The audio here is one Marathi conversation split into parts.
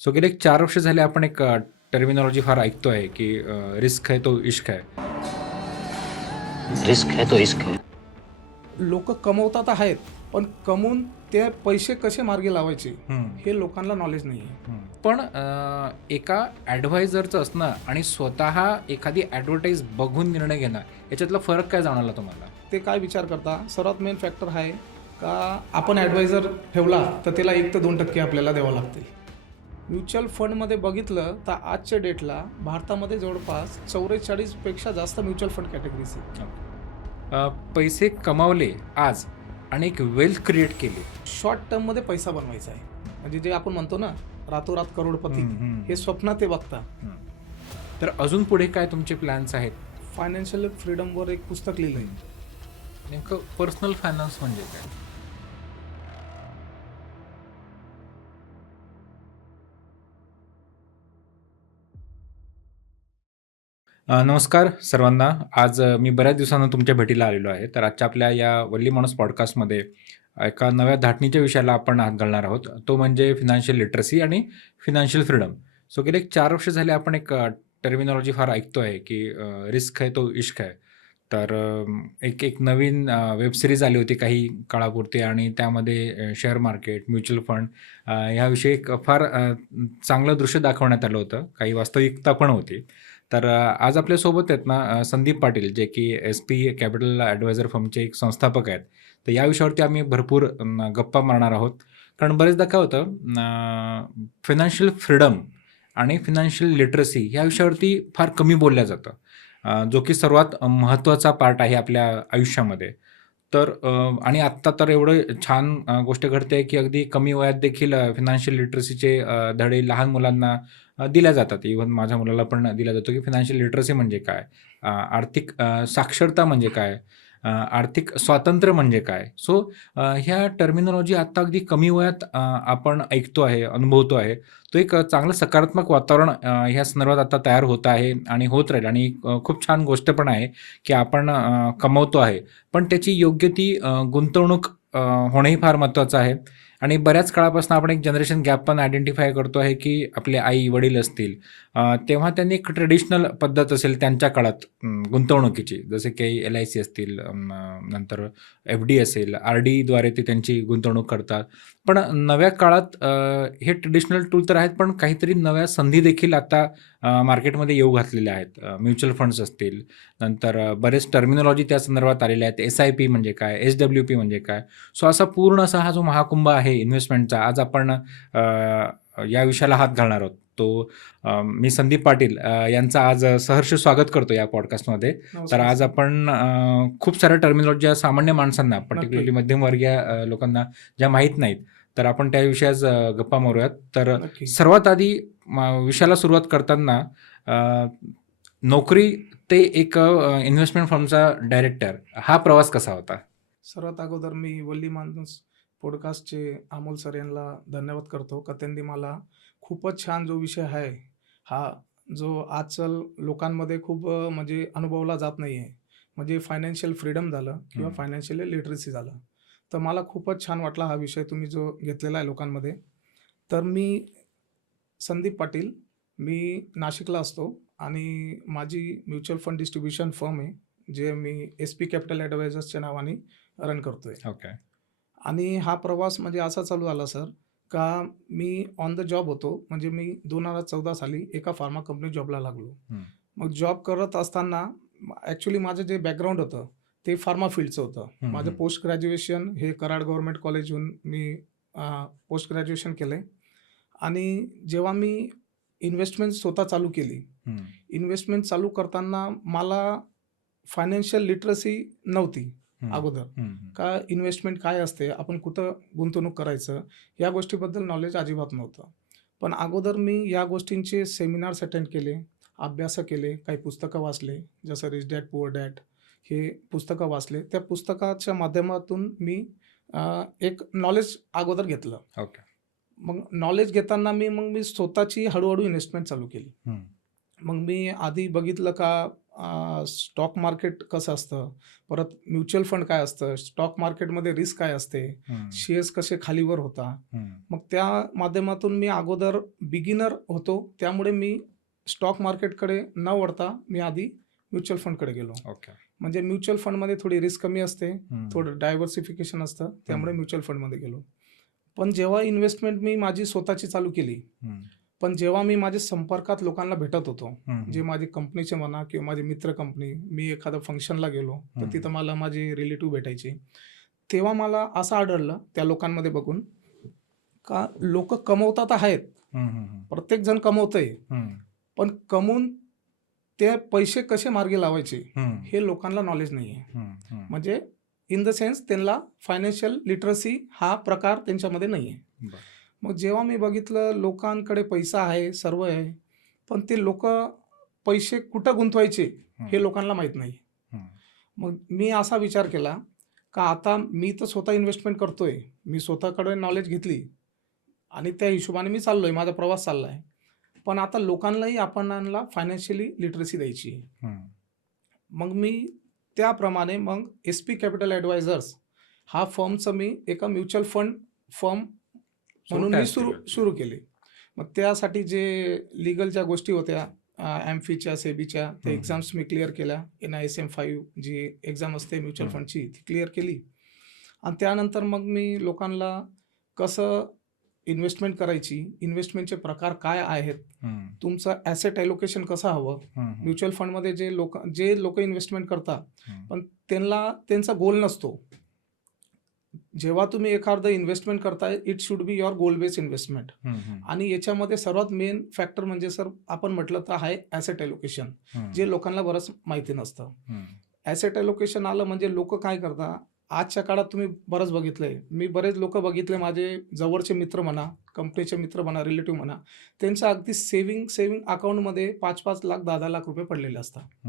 सो गेले 4 वर्ष झाले आपण एक टर्मिनॉलॉजी फार ऐकतोय की रिस्क है तो इश्क है. रिस्क है तो इश्क है. लोक कमवतात आहेत, पण कमवून ते पैसे कसे मार्गी लावायचे हम्म. हे लोकांना नॉलेज नाही आहे. पण एका ॲडव्हायझरचं असणं आणि स्वतः एखादी ॲडव्हर्टाईज बघून निर्णय घेणं याच्यातला फरक काय जाणवला तुम्हाला? ते काय विचार करता, सर्वात मेन फॅक्टर आहे का आपण ॲडवायझर ठेवला तर त्याला 1 ते 2% आपल्याला द्यावं लागते. म्युच्युअल फंडमध्ये बघितलं तर आजच्या डेटला भारतामध्ये जवळपास 44पेक्षा जास्त म्युच्युअल फंड कॅटेगरीज आहेत. पैसे कमावले आज आणि एक वेल्थ क्रिएट केली. शॉर्ट टर्ममध्ये पैसा बनवायचा आहे, म्हणजे जे आपण म्हणतो ना रातोरात करोडपती, हे स्वप्न ते बघता. तर अजून पुढे काय तुमचे प्लॅन्स आहेत? फायनान्शियल फ्रीडमवर एक पुस्तक लिहिलं आहे. नेमकं पर्सनल फायनान्स म्हणजे काय? नमस्कार सर्वांना. आज मी बऱ्याच दिवसांना तुमच्या भेटीला आलेलो आहे. तर आजच्या आपल्या या वल्ली माणूस पॉडकास्टमध्ये एका नव्या धाटणीच्या विषयाला आपण हात घालणार आहोत. तो म्हणजे फिनान्शियल लिटरसी आणि फिनान्शियल फ्रीडम. सो गेले 4 वर्ष झाले आपण एक टर्मिनॉलॉजी फार ऐकतोय की रिस्क है तो इश्क है. तर एक नवीन वेब सिरीज आली होती काही काळापुरती आणि त्यामध्ये शेअर मार्केट, म्युच्युअल फंड ह्याविषयी एक फार चांगलं दृश्य दाखवण्यात आलं होतं. काही वास्तविकता पण होती. तर आज आपल्यासोबत आहेत ना संदीप पाटील, जे की SP कॅपिटल ॲडवायझर फर्मचे एक संस्थापक आहेत. तर या विषयावरती आम्ही भरपूर गप्पा मारणार आहोत. कारण बरेचदा काय होतं, फिनान्शियल फ्रीडम आणि फिनान्शियल लिटरसी ह्या विषयावरती फार कमी बोलल्या जातं, जो की सर्वात महत्त्वाचा पार्ट आहे आपल्या आयुष्यामध्ये. तर आणि आत्ता तर एवढं छान गोष्ट घडते की अगदी कमी वयात देखील फिनान्शियल लिटरसीचे धडे लहान मुलांना दिल्या जातात. इव्हन माझ्या मुलाला पण दिला जातो की फिनान्शियल लिटरसी म्हणजे काय, आर्थिक साक्षरता म्हणजे काय, आर्थिक स्वातंत्र्य म्हणजे काय. सो ह्या टर्मिनॉलॉजी आत्ता अगदी कमी वयात आपण ऐकतो आहे, अनुभवतो आहे. तो एक चांगलं सकारात्मक वातावरण ह्या संदर्भात आता तयार होत आहे आणि होत राहील. आणि खूप छान गोष्ट पण आहे की आपण कमवतो आहे, पण त्याची योग्य ती गुंतवणूक होणंही फार महत्त्वाचं आहे. आणि बऱ्याच काळापासून आपण एक जनरेशन गॅप पण आयडेंटिफाय करतो आहे की आपले आई वडील असतील, तेव्हा त्यांनी एक ट्रेडिशनल पद्धत असेल त्यांच्या काळात गुंतवणुकीची, जसे काही LIC असतील, नंतर FD असेल, RDद्वारे ते त्यांची गुंतवणूक करतात. पण नव्या काळात हे ट्रेडिशनल टूल तर आहेत, पण काहीतरी नव्या संधी देखील आता मार्केटमध्ये येऊ घातलेल्या आहेत. म्युच्युअल फंड्स असतील, नंतर बरेच टर्मिनॉलॉजी त्या संदर्भात आलेल्या आहेत. SIP म्हणजे काय, SWP म्हणजे काय. सो असा पूर्ण असा हा जो महाकुंभ आहे इन्व्हेस्टमेंटचा, आज आपण या विषयाला हात घालणार आहोत. तो मी संदीप पाटील यांचं आज सहर्ष स्वागत करतो या पॉडकास्टमध्ये. तर आज आपण खूप साऱ्या टर्मिनॉलॉजी सामान्य माणसांना, पर्टिक्युलरली मध्यमवर्गीय लोकांना ज्या माहीत नाहीत, तर आपण त्या विषयाच गप्पा मारूयात. तर सर्वात आधी विषयाला सुरुवात करताना नोकरी ते एक इन्व्हेस्टमेंट फर्मचा डायरेक्टर, हा प्रवास कसा होता? सर्वात अगोदर मी वल्ली माणूस पॉडकास्टचे अमोल सर यांना धन्यवाद करतो का त्यांनी मला खूपच छान जो विषय आहे, हा जो आजकाल लोकांमध्ये खूप म्हणजे अनुभवला जात नाही आहे, म्हणजे फायनान्शियल फ्रीडम झालं किंवा फायनान्शियल लिटरसी झालं. तर मला खूपच छान वाटला हा विषय तुम्ही जो घेतलेला आहे लोकांमध्ये. तर मी संदीप पाटील, मी नाशिकला असतो आणि माझी म्युच्युअल फंड डिस्ट्रीब्युशन फर्म आहे, जे मी SP कॅपिटल ॲडवायझर्सच्या नावाने रन करतोय. ओके. आणि हा प्रवास म्हणजे असा चालू झाला सर, का मी ऑन द जॉब होतो. म्हणजे मी 2014 साली एका फार्मा कंपनी जॉबला लागलो. मग जॉब करत असताना ॲक्च्युली माझं जे बॅकग्राऊंड होतं ते फार्मा फील्डचं होतं. माझं पोस्ट ग्रॅज्युएशन हे कराड गव्हर्नमेंट कॉलेजहून मी पोस्ट ग्रॅज्युएशन केलं. आणि जेव्हा मी इन्व्हेस्टमेंट स्वतः चालू केली, इन्व्हेस्टमेंट चालू करताना मला फायनान्शियल लिटरसी नव्हती अगोदर. का इन्व्हेस्टमेंट काय असते, आपण कुठं गुंतवणूक करायचं, या गोष्टीबद्दल नॉलेज अजिबात नव्हतं. पण अगोदर मी या गोष्टींचे सेमिनार्स अटेंड केले, अभ्यास केले, काही पुस्तकं वाचले, जसं रिच डॅड पुअर डॅड हे पुस्तकं वाचले. त्या पुस्तकाच्या माध्यमातून मी एक नॉलेज अगोदर घेतलं. ओके. मग नॉलेज घेताना मी स्वतःची हळूहळू इन्व्हेस्टमेंट चालू केली. मग मी आधी बघितलं का स्टॉक मार्केट कसं असतं, परत म्युच्युअल फंड काय असतं, स्टॉक मार्केटमध्ये रिस्क काय असते, शेअर्स कसे खालीवर होता. मग त्या माध्यमातून मी अगोदर बिगिनर होतो, त्यामुळे मी स्टॉक मार्केटकडे न वळता मी आधी म्युच्युअल फंडकडे गेलो. ओके. म्हणजे म्युच्युअल फंडमध्ये थोडी रिस्क कमी असते, थोडं डायव्हर्सिफिकेशन असतं, त्यामुळे म्युच्युअल फंडमध्ये गेलो. पण जेव्हा इन्व्हेस्टमेंट मी माझी स्वतःची चालू केली, पण जेव्हा मी माझ्या संपर्कात लोकांना भेटत होतो, जे माझे कंपनीचे म्हणा किंवा माझे मित्र कंपनी, मी एखाद्या फंक्शनला गेलो तर तिथं मला माझे रिलेटिव्ह भेटायचे. तेव्हा मला असं आढळलं त्या लोकांमध्ये बघून का लोक कमवतात आहेत, प्रत्येक जण कमवतंय, पण कमवून ते पैसे कसे मार्गी लावायचे हे लोकांना नॉलेज नाही आहे. म्हणजे इन द सेन्स त्यांना फायनान्शियल लिटरसी हा प्रकार त्यांच्यामध्ये नाही आहे. मग जेव्हा मी बघितलं लोकांकडे पैसा आहे, सर्व आहे, पण ते लोक पैसे कुठं गुंतवायचे हे लोकांना माहीत नाही. मग मी असा विचार केला का आता मी तर स्वतः इन्व्हेस्टमेंट करतोय, मी स्वतःकडे नॉलेज घेतली आणि त्या हिशोबाने मी चाललोय, माझा प्रवास चालला आहे. पण आता लोकांनाही आपणाला फायनान्शियली लिटरसी द्यायची आहे. मग मी त्याप्रमाणे मग SP कॅपिटल ॲडवायझर्स हा फर्मचं मी एका म्युच्युअल फंड फर्म म्हणून मी सुरू केले. मग त्यासाठी जे लिगलच्या गोष्टी होत्या, ॲम्फीच्या, सेबीच्या, त्या एक्झाम्स मी क्लिअर केल्या. NISM 5 जी एक्झाम असते म्युच्युअल फंडची ती क्लिअर केली. आणि त्यानंतर मग मी लोकांना कसं इन्व्हेस्टमेंट करायची, इन्व्हेस्टमेंटचे प्रकार काय आहेत, तुमचं ॲसेट ॲलोकेशन कसं हवं. म्युच्युअल फंडमध्ये जे लोक इन्व्हेस्टमेंट करतात, पण त्यांचा गोल नसतो. जेव्हा तुम्ही एखादं इन्व्हेस्टमेंट करताय, it should be your goal based investment. आणि याच्यामध्ये सर्वात मेन फॅक्टर म्हणजे सर आपण म्हटलं तर आहे ॲसेट ॲलोकेशन, जे लोकांना बरंच माहिती नसतं. ॲसेट ॲलोकेशन आलं म्हणजे लोक काय करतात, आजच्या काळात तुम्ही बरंच बघितलंय, मी बरेच लोक बघितले, माझे जवळचे मित्र म्हणा, कंपनीचे मित्र म्हणा, रिलेटिव्ह म्हणा, त्यांच्या अगदी सेव्हिंग अकाउंटमध्ये 5-5 लाख 10-10 लाख रुपये पडलेले असतात.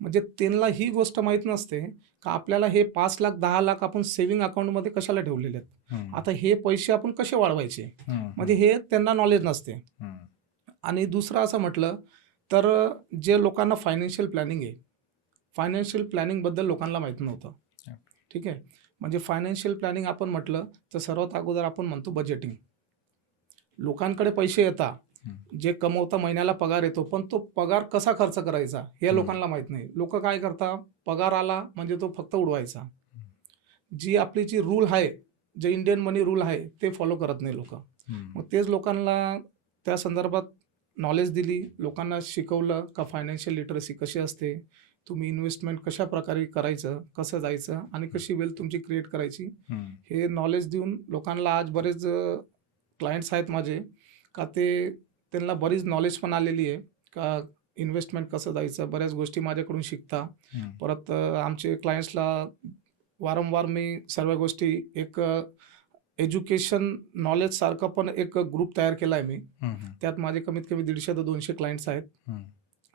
म्हणजे त्यांना ही गोष्ट माहीत नसते का आपल्याला हे 5 लाख 10 लाख आपण सेव्हिंग अकाउंटमध्ये कशाला ठेवलेले आहेत, आता हे पैसे आपण कसे वाढवायचे, म्हणजे हे त्यांना नॉलेज नसते. आणि दुसरं असं म्हटलं तर जे लोकांना फायनान्शियल प्लॅनिंग आहे, फायनान्शियल प्लॅनिंगबद्दल लोकांना माहीत नव्हतं. ठीक आहे. म्हणजे फायनान्शियल प्लॅनिंग आपण म्हटलं तर सर्वात अगोदर आपण म्हणतो बजेटिंग. लोकांकडे पैसे येतात, जे कमवता महिन्याला पगार येतो, पण तो पगार कसा खर्च करायचा हे लोकांना माहीत नाही. लोक काय करतात, पगार आला म्हणजे तो फक्त उडवायचा. जी आपली जी रूल आहे, जे इंडियन मनी रूल आहे ते फॉलो करत नाही लोक. मग तेच लोकांना त्या संदर्भात नॉलेज दिली, लोकांना शिकवलं का फायनान्शियल लिटरसी कशी असते, तुम्ही इन्व्हेस्टमेंट कशा प्रकारे करायचं, कसं जायचं आणि कशी वेल्थ तुमची क्रिएट करायची, हे नॉलेज देऊन लोकांना आज बरेच क्लायंट्स आहेत माझे का त्यांना बरीच नॉलेज पण आलेली आहे का इन्व्हेस्टमेंट कसं जायचं, बऱ्याच गोष्टी माझ्याकडून शिकता. परत आमचे क्लायंट्सला वारंवार मी सर्व गोष्टी एक एज्युकेशन नॉलेज सारखं पण एक ग्रुप तयार केला आहे मी. त्यात माझे कमीत कमी 150 ते 200 क्लायंट्स आहेत.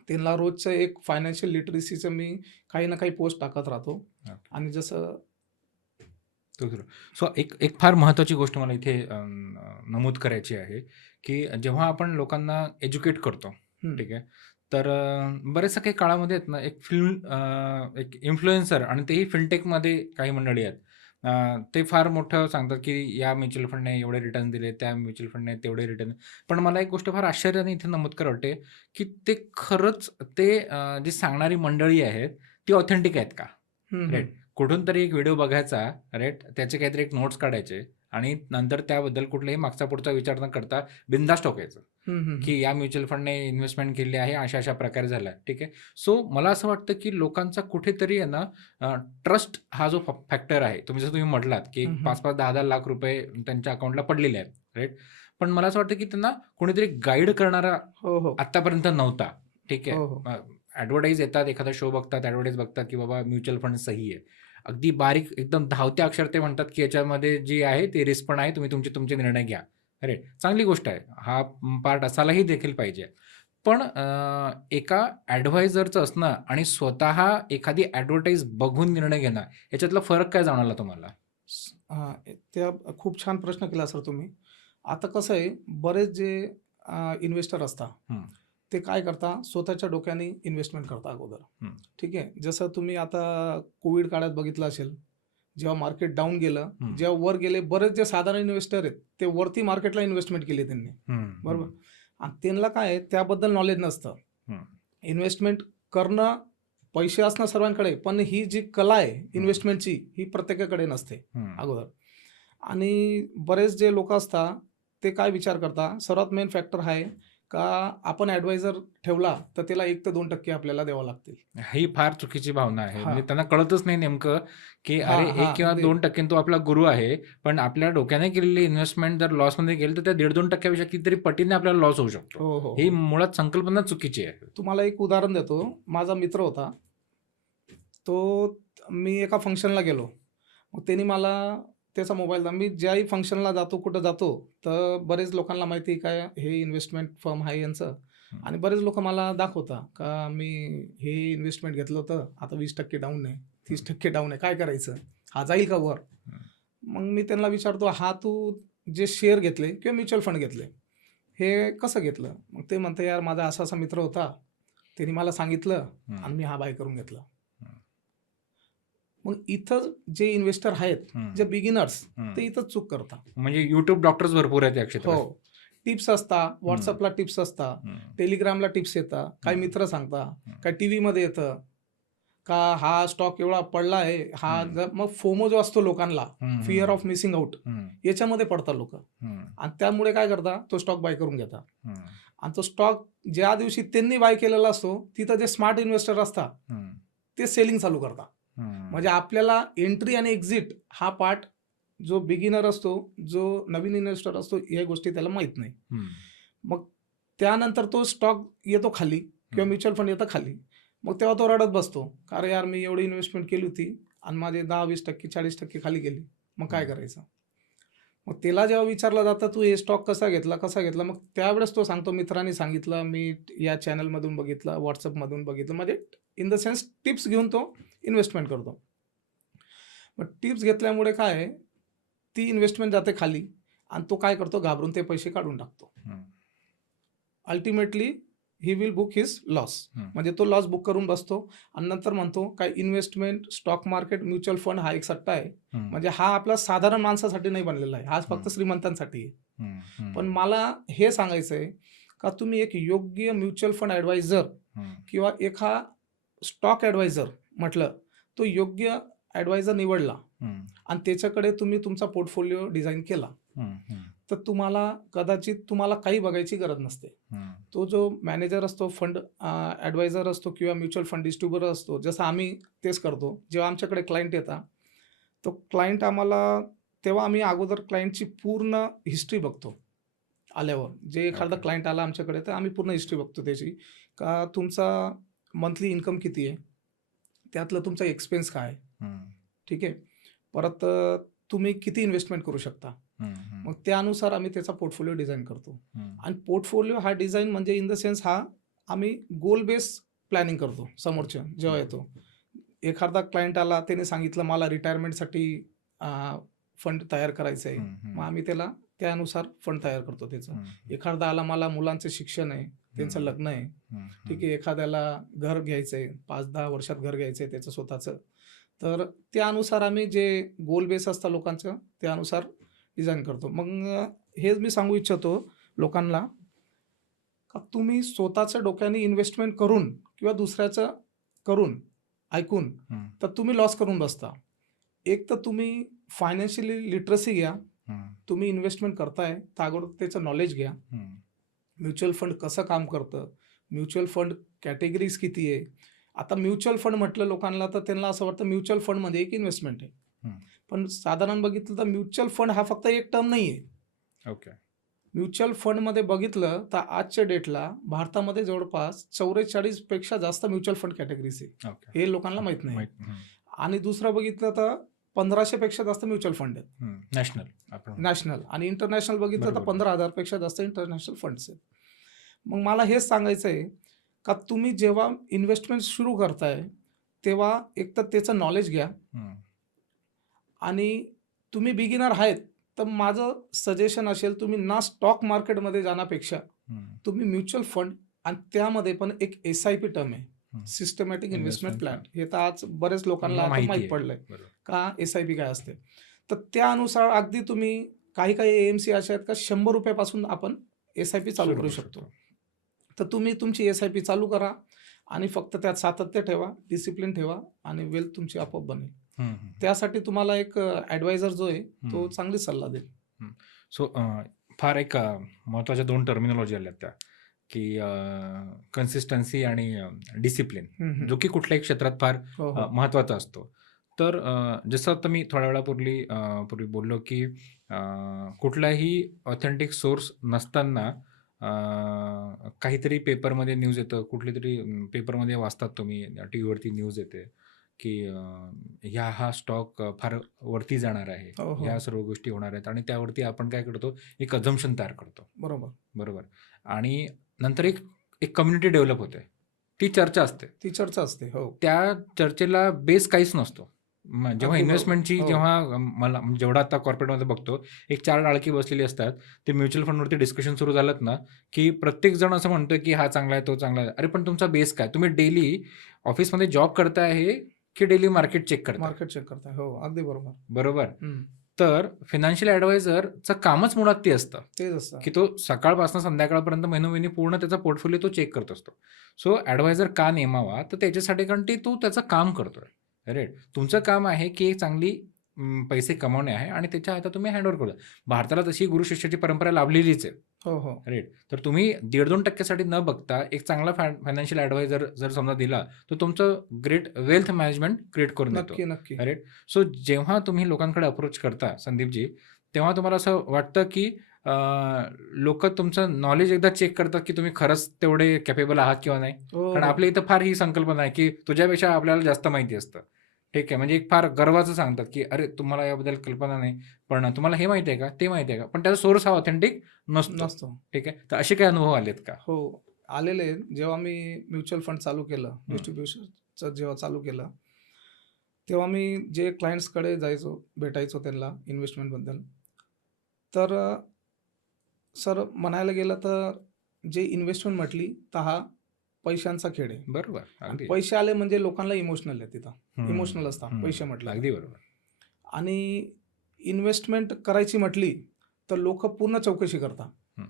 त्यांना रोजचं एक फायनान्शियल लिटरसीचं मी काही ना काही पोस्ट टाकत राहतो. आणि जसं सो एक फार महत्त्वाची गोष्ट मला इथे नमूद करायची आहे की जेव्हा आपण लोकांना एज्युकेट करतो, ठीक आहे, तर बरेचशा काही काळामध्ये आहेत ना, एक इन्फ्लुएन्सर आणि तेही फिनटेकमध्ये काही मंडळी आहेत, ते फार मोठं सांगतात की या म्युच्युअल फंडने एवढे रिटर्न दिले, त्या म्युच्युअल फंडने तेवढे रिटर्न. पण मला एक गोष्ट फार आश्चर्याने इथे नमूद करावं वाटते की ते खरंच जी सांगणारी मंडळी आहेत ती ऑथेंटिक आहेत का, राईट. कुठून तरी एक व्हिडिओ बघायचा, राईट, त्याचे काहीतरी एक नोट्स काढायचे आणि नंतर त्याबद्दल कुठलाही मागचा पुढचा विचार न करता बिनधास्त टोकायचं की या म्युच्युअल फंडने इन्व्हेस्टमेंट केली आहे, अशा प्रकारे झाला, ठीक आहे. सो मला असं वाटतं की लोकांचा कुठेतरी आहे ना ट्रस्ट हा जो फॅक्टर आहे, जसं तुम्ही म्हटलात की 5-5, 10-10 लाख रुपये त्यांच्या अकाउंटला पडलेले आहेत, राईट. पण मला असं वाटतं की त्यांना कोणीतरी गाईड करणारा आतापर्यंत नव्हता, ठीक आहे. ॲडव्हर्टाईज येतात, एखादा शो बघतात, ॲडव्हर्टाईज बघतात की बाबा म्युच्युअल फंड सही आहे, अगदी बारीक एकदम धावत्या अक्षर ते म्हणतात की याच्यामध्ये जी आहे ते रिस्क पण आहे, तुम्ही तुमचे निर्णय घ्या. अरे चांगली गोष्ट आहे, हा पार्ट असायलाही देखील पाहिजे. पण एका ॲडव्हायझरचं असणं आणि स्वतः एखादी ॲडव्हर्टाईज बघून निर्णय घेणं, याच्यातला फरक काय जाणवला तुम्हाला? त्या खूप छान प्रश्न केला सर तुम्ही. आता कसं आहे, बरेच जे इन्व्हेस्टर असतात, ते काय करता, स्वतःच्या डोक्याने इन्व्हेस्टमेंट करता अगोदर. हं. ठीक आहे. जसं तुम्ही आता कोविड काळात बघितलं असेल, जेव्हा मार्केट डाऊन गेलं, जेव्हा वर गेले, बरेच जे साधारण इन्व्हेस्टर आहेत ते वरती मार्केटला इन्व्हेस्टमेंट केली त्यांनी, बरोबर. आणि त्यांना काय आहे, त्याबद्दल नॉलेज नसतं. इन्व्हेस्टमेंट करणं, पैसे असणं सर्वांकडे, पण ही जी कला आहे इन्व्हेस्टमेंटची, ही प्रत्येकाकडे नसते अगोदर. आणि बरेच जे लोक असतात ते काय विचार करतात, सर्वात मेन फॅक्टर आहे का आपण ॲडवायझर ठेवला तर त्याला 1 ते 2% आपल्याला द्यावं लागतील. ही फार चुकीची भावना आहे. हां. म्हणजे त्यांना कळतच नाही नेमकं, की हां, अरे 1 हां. किंवा 2% तो आपला गुरु आहे. पण आपल्या डोक्याने केलेली इन्व्हेस्टमेंट जर लॉसमध्ये गेली, तर त्या 1.5-2% पेक्षा कितीतरी पटीने आपल्याला लॉस होऊ शकतो. हो, हो, ही हो. मुळात संकल्पना चुकीची आहे. तुम्हाला एक उदाहरण देतो. माझा मित्र होता. मी एका फंक्शनला गेलो. मग त्याने मला त्याचा मोबाईल दिला. मी ज्याही फंक्शनला जातो, कुठं जातो, तर बरेच लोकांना माहिती आहे काय हे इन्व्हेस्टमेंट फर्म आहे यांचं. आणि बरेच लोकं मला दाखवता का मी हे इन्व्हेस्टमेंट घेतलं होतं, आता 20% डाऊन आहे, 30% डाऊन आहे, काय करायचं? हा जाईल का वर? मग मी त्यांना विचारतो, "हा तू जे शेअर घेतले किंवा म्युच्युअल फंड घेतले, हे कसं घेतलं?" मग ते म्हणते, "यार माझा असा-असा मित्र होता, त्याने मला सांगितलं आणि मी हा बाय करून घेतला." मग इथं जे इन्व्हेस्टर आहेत, जे बिगिनर्स, ते इथंच चूक करतात. म्हणजे YouTube डॉक्टर्स भरपूर आहेत या क्षेत्रात. हो. टिप्स असतात, WhatsAppला टिप्स असतात, टेलिग्रामला टिप्स येतात, काही मित्र सांगतात, काही टीव्हीमध्ये येतं का हा स्टॉक एवढा पडला आहे, मग फोमो जो असतो लोकांना, फिअर ऑफ मिसिंग आउट, याच्यामध्ये पडतात लोकं. आणि त्यामुळे काय करतात, तो स्टॉक बाय करून घेतात. आणि तो स्टॉक ज्या दिवशी त्यांनी बाय केलेला असतो, तिथं जे स्मार्ट इन्व्हेस्टर असतात, ते सेलिंग चालू करतात. म्हणजे आपल्याला एंट्री आणि एक्झिट हा पार्ट जो बिगिनर असतो, जो नवीन इन्व्हेस्टर असतो, या गोष्टी त्याला माहीत नाही. मग त्यानंतर तो स्टॉक येतो खाली किंवा म्युच्युअल फंड येतं खाली. मग तेव्हा तो रडत बसतो, का "अरे यार, मी एवढी इन्व्हेस्टमेंट केली होती आणि माझे 10-20%, 40% खाली गेली. मग काय करायचं?" मग त्याला जेव्हा विचारलं जातं, "तू हे स्टॉक कसा घेतला, कसा घेतला?" मग त्यावेळेस तो सांगतो, "मित्रांनी सांगितलं, मी या चॅनलमधून बघितलं, WhatsAppमधून बघितलं." म्हणजे इन द सेन्स टिप्स घेऊन तो इन्व्हेस्टमेंट करतो. मग टिप्स घेतल्यामुळे काय आहे, ती इन्व्हेस्टमेंट जाते खाली आणि तो काय करतो, घाबरून ते पैसे काढून टाकतो. Ultimately he will book his loss. म्हणजे तो लॉस बुक करून बसतो आणि नंतर म्हणतो काय investment, stock market, mutual fund हा एक सट्टा आहे. म्हणजे हा आपला साधारण माणसासाठी नाही बनलेला आहे, हा फक्त श्रीमंतांसाठी आहे. पण मला हे सांगायचं आहे का तुम्ही एक योग्य म्युच्युअल फंड ॲडवायझर किंवा एका स्टॉक ॲडवायझर म्हटलं, तो योग्य ॲडवायझर निवडला आणि त्याच्याकडे तुम्ही तुमचा पोर्टफोलिओ डिझाइन केला, तर कदाचित तुम्हाला काही बघायची गरज नसते. तो जो मॅनेजर असतो, फंड ॲडवायझर असतो किंवा म्युच्युअल फंड डिस्ट्रिब्युटर असतो, जसं आम्ही तेच करतो. जेव्हा आमच्याकडे क्लायंट येतात, तो क्लायंट तेव्हा आम्ही अगोदर क्लायंटची पूर्ण हिस्ट्री बघतो. आल्यावर जे एखादा क्लायंट आला आमच्याकडे, तर आम्ही पूर्ण हिस्ट्री बघतो त्याची, का तुमचा मंथली इन्कम किती आहे, त्यातलं तुमचा एक्सपेन्स काय आहे, ठीक आहे. परत तुम्ही किती इन्व्हेस्टमेंट करू शकता. मग त्यानुसार आम्ही त्याचा पोर्टफोलिओ डिझाइन करतो. आणि पोर्टफोलिओ हा डिझाइन म्हणजे इन द सेन्स आम्ही गोल बेस प्लॅनिंग करतो. समोरच्या जेव्हा येतो, एखादा क्लायंट आला, त्याने सांगितलं मला रिटायरमेंटसाठी फंड तयार करायचं आहे, मग आम्ही त्याला त्यानुसार फंड तयार करतो त्याचं. एखादा आला, मला मुलांचं शिक्षण आहे, त्यांचं लग्न आहे, ठीक आहे. एखाद्याला घर घ्यायचं आहे, 5-10 वर्षात घर घ्यायचं आहे त्याचं स्वतःचं, तर त्यानुसार आम्ही जे गोल बेस असतं लोकांचं, त्यानुसार डिझाइन करतो. मग हेच मी सांगू इच्छितो लोकांना, का तुम्ही स्वतःच्या डोक्याने इन्व्हेस्टमेंट करून किंवा दुसऱ्याचं करून, ऐकून, तर तुम्ही लॉस करून बसता. एक तर तुम्ही फायनान्शियली लिटरसी घ्या. तुम्ही इन्व्हेस्टमेंट करताय, तर अगोदर त्याचं नॉलेज घ्या. म्युच्युअल फंड कसं काम करतं, म्युच्युअल फंड कॅटेगरीज किती आहे. आता म्युच्युअल फंड म्हटलं लोकांना, तर त्यांना असं वाटतं म्युच्युअल फंडमध्ये एक इन्व्हेस्टमेंट आहे. पण साधारण बघितलं तर म्युच्युअल फंड हा फक्त एक टर्म नाही आहे. म्युच्युअल फंडमध्ये बघितलं तर आजच्या डेटला भारतामध्ये जवळपास 44 पेक्षा जास्त म्युच्युअल फंड कॅटेगरीज आहे. हे लोकांना माहीत नाही. आणि दुसरं बघितलं तर 1500 पेक्षा जास्त म्युच्युअल फंड आहेत नॅशनल. आणि इंटरनॅशनल बघितलं तर 15,000 पेक्षा जास्त इंटरनॅशनल फंड्स आहेत. मग मला हेच सांगायचं आहे का तुम्ही जेव्हा इन्व्हेस्टमेंट सुरू करताय, तेव्हा एक तर त्याचं नॉलेज घ्या. आणि तुम्ही बिगिनर आहेत, तर माझं सजेशन असेल, तुम्ही ना स्टॉक मार्केटमध्ये जाण्यापेक्षा तुम्ही म्युच्युअल फंड आणि त्यामध्ये पण एक SIP टर्म आहे, हं. Systematic investment investment plan. Fund. हे तर आज बरेच लोकांना मला आता माहिती माहीत आहे. पडलंय बरोबर. का SIP काय असते. तर त्यानुसार अगदी तुम्ही काही AMC अशा आहेत का ₹100 पासून आपण SIP चालू सुरू करू करू शकतो. शकतो. तर तुम्ही तुमची SIP चालू करा आणि फक्त त्यात सातत्य ठेवा, डिसिप्लिन ठेवा आणि वेल्थ तुमची आपोआप बनेल. हं, हं. त्यासाठी तुम्हाला एक ॲडवायझर जो आहे, तो हं. चांगली सल्ला देईल. हं. सो फार एक महत्त्वाच्या 2 टर्मिनॉलॉजी आल्यात त्या, की कन्सिस्टन्सी आणि डिसिप्लिन, हं, हं. जो की कुठल्याही क्षेत्रात फार हो, हो. महत्त्वाचा असतो. तर जसं आता मी थोड्या वेळापूर्वी पूर्वी बोललो, की कुठलाही ऑथेंटिक सोर्स नसताना काहीतरी पेपरमध्ये न्यूज येतं, कुठलीतरी पेपरमध्ये वाचतात तुम्ही, टीव्हीवरती न्यूज येते, की हा स्टॉक फार वरती जाणार आहे. हो, हो. ह्या सर्व गोष्टी होणार आहेत आणि त्यावरती आपण काय करतो, एक अझम्पशन तयार करतो. बरोबर. बरोबर. आणि नंतर एक एक कम्युनिटी डेव्हलप होते. ती चर्चा असते. ती चर्चा असते. हो. त्या चर्चेला बेस काहीच नसतो. जेव्हा अगदी बरोबर. इन्व्हेस्टमेंटची हो. जेव्हा मला जेवढं आता कॉर्पोरेटमध्ये बघतो, एक 4 डाळकी बसलेली असतात. ते म्युच्युअल फंडवरती डिस्कशन सुरू झालं ना, की प्रत्येक जण असं म्हणतोय, की हा चांगला आहे, तो चांगला आहे. अरे पण तुमचा बेस काय? तुम्ही डेली ऑफिसमध्ये जॉब करताय आहे, की डेली मार्केट चेक करताय? मार्केट चेक करताय. हो, अगदी बरोबर. बरोबर. हं. तर फायनान्शियल ॲडवायझरचं कामच मुळात ते असतं, तेच असतं. की तो सकाळपासून संध्याकाळपर्यंत महिनोमहिने पूर्ण त्याचा पोर्टफोलिओ तो चेक करत असतो. सो ॲडवायझर का नेमावा? तर त्याच्यासाठी, कारण तो त्याचं काम करतोय. राइट. तुमचं काम आहे, की एक चांगली पैसे कमावणे आहे आणि त्याच्या हातात तुम्ही हँडओव्हर करू द्या. भारताला तशी गुरु शिष्याची परंपरा लाभलेलीच आहे. हो, हो. राइट. तर तुम्ही 1.5-2% साठी न बघता एक चांगला फायनान्शियल ॲडवायझर जर समजा दिला, तर तुमचं ग्रेट वेल्थ मॅनेजमेंट क्रिएट करून देतो. नक्की, नक्की. राइट. सो जेव्हा तुम्ही लोकांकडे अप्रोच करता संदीपजी, तेव्हा तुम्हाला असं वाटतं, की लोकं तुमचं नॉलेज एकदा चेक करतात, की तुम्ही खरंच तेवढे कॅपेबल आहात किंवा नाही? हो, कारण हो. आपल्या इथं फार ही संकल्पना आहे, की तुझ्यापेक्षा आपल्याला जास्त माहिती असतं. ठीक आहे. म्हणजे एक फार गर्वाचं सांगतात, की "अरे, तुम्हाला याबद्दल कल्पना नाही. पण तुम्हाला हे माहिती आहे का? ते माहिती आहे का?" पण त्याचा सोर्स हा ऑथेंटिक नसतो. नसतो. ठीक आहे. तर असे काही अनुभव आलेत का? हो, आलेले आहेत. जेव्हा मी म्युच्युअल फंड चालू केलं, हं. डिस्ट्रिब्युशनचं जेव्हा चालू केलं, तेव्हा मी जे क्लायंट्सकडे जायचो, भेटायचो त्यांना इन्व्हेस्टमेंटबद्दल. तर सर म्हणायला गेलं तर जे इन्व्हेस्टमेंट म्हटली, तर हा पैशांचा खेळ आहे. बरोबर. आणि अगदी. पैसे आले म्हणजे लोकांना इमोशनल आहे तिथं. हं, इमोशनल असतात हं. पैसे म्हटलं अगदी का. बरोबर. आणि इन्व्हेस्टमेंट करायची म्हटली, तर लोकं पूर्ण चौकशी करतात. हं,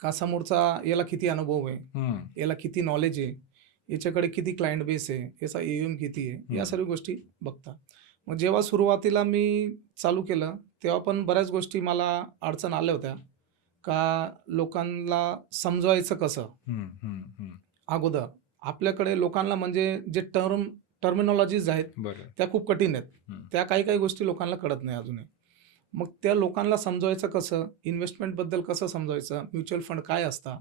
का समोरचा याला किती अनुभव आहे, हं, याला किती नॉलेज आहे, याच्याकडे किती क्लायंट बेस आहे, याचा AUM किती आहे, या हं. सर्व गोष्टी बघता. मग जेव्हा सुरुवातीला मी चालू केलं, तेव्हा पण बऱ्याच गोष्टी मला अडचण आल्या होत्या. का लोकांना समजवायचं कसं हं, हं, हं. अगोदर. आपल्याकडे लोकांना म्हणजे जे टर्मिनॉलॉजीज आहेत, बरं. त्या खूप कठीण आहेत. हं, त्या काही गोष्टी लोकांना कळत नाही अजूनही. मग त्या लोकांना समजवायचं कसं? इन्व्हेस्टमेंटबद्दल कसं समजवायचं? म्युच्युअल फंड काय असतात?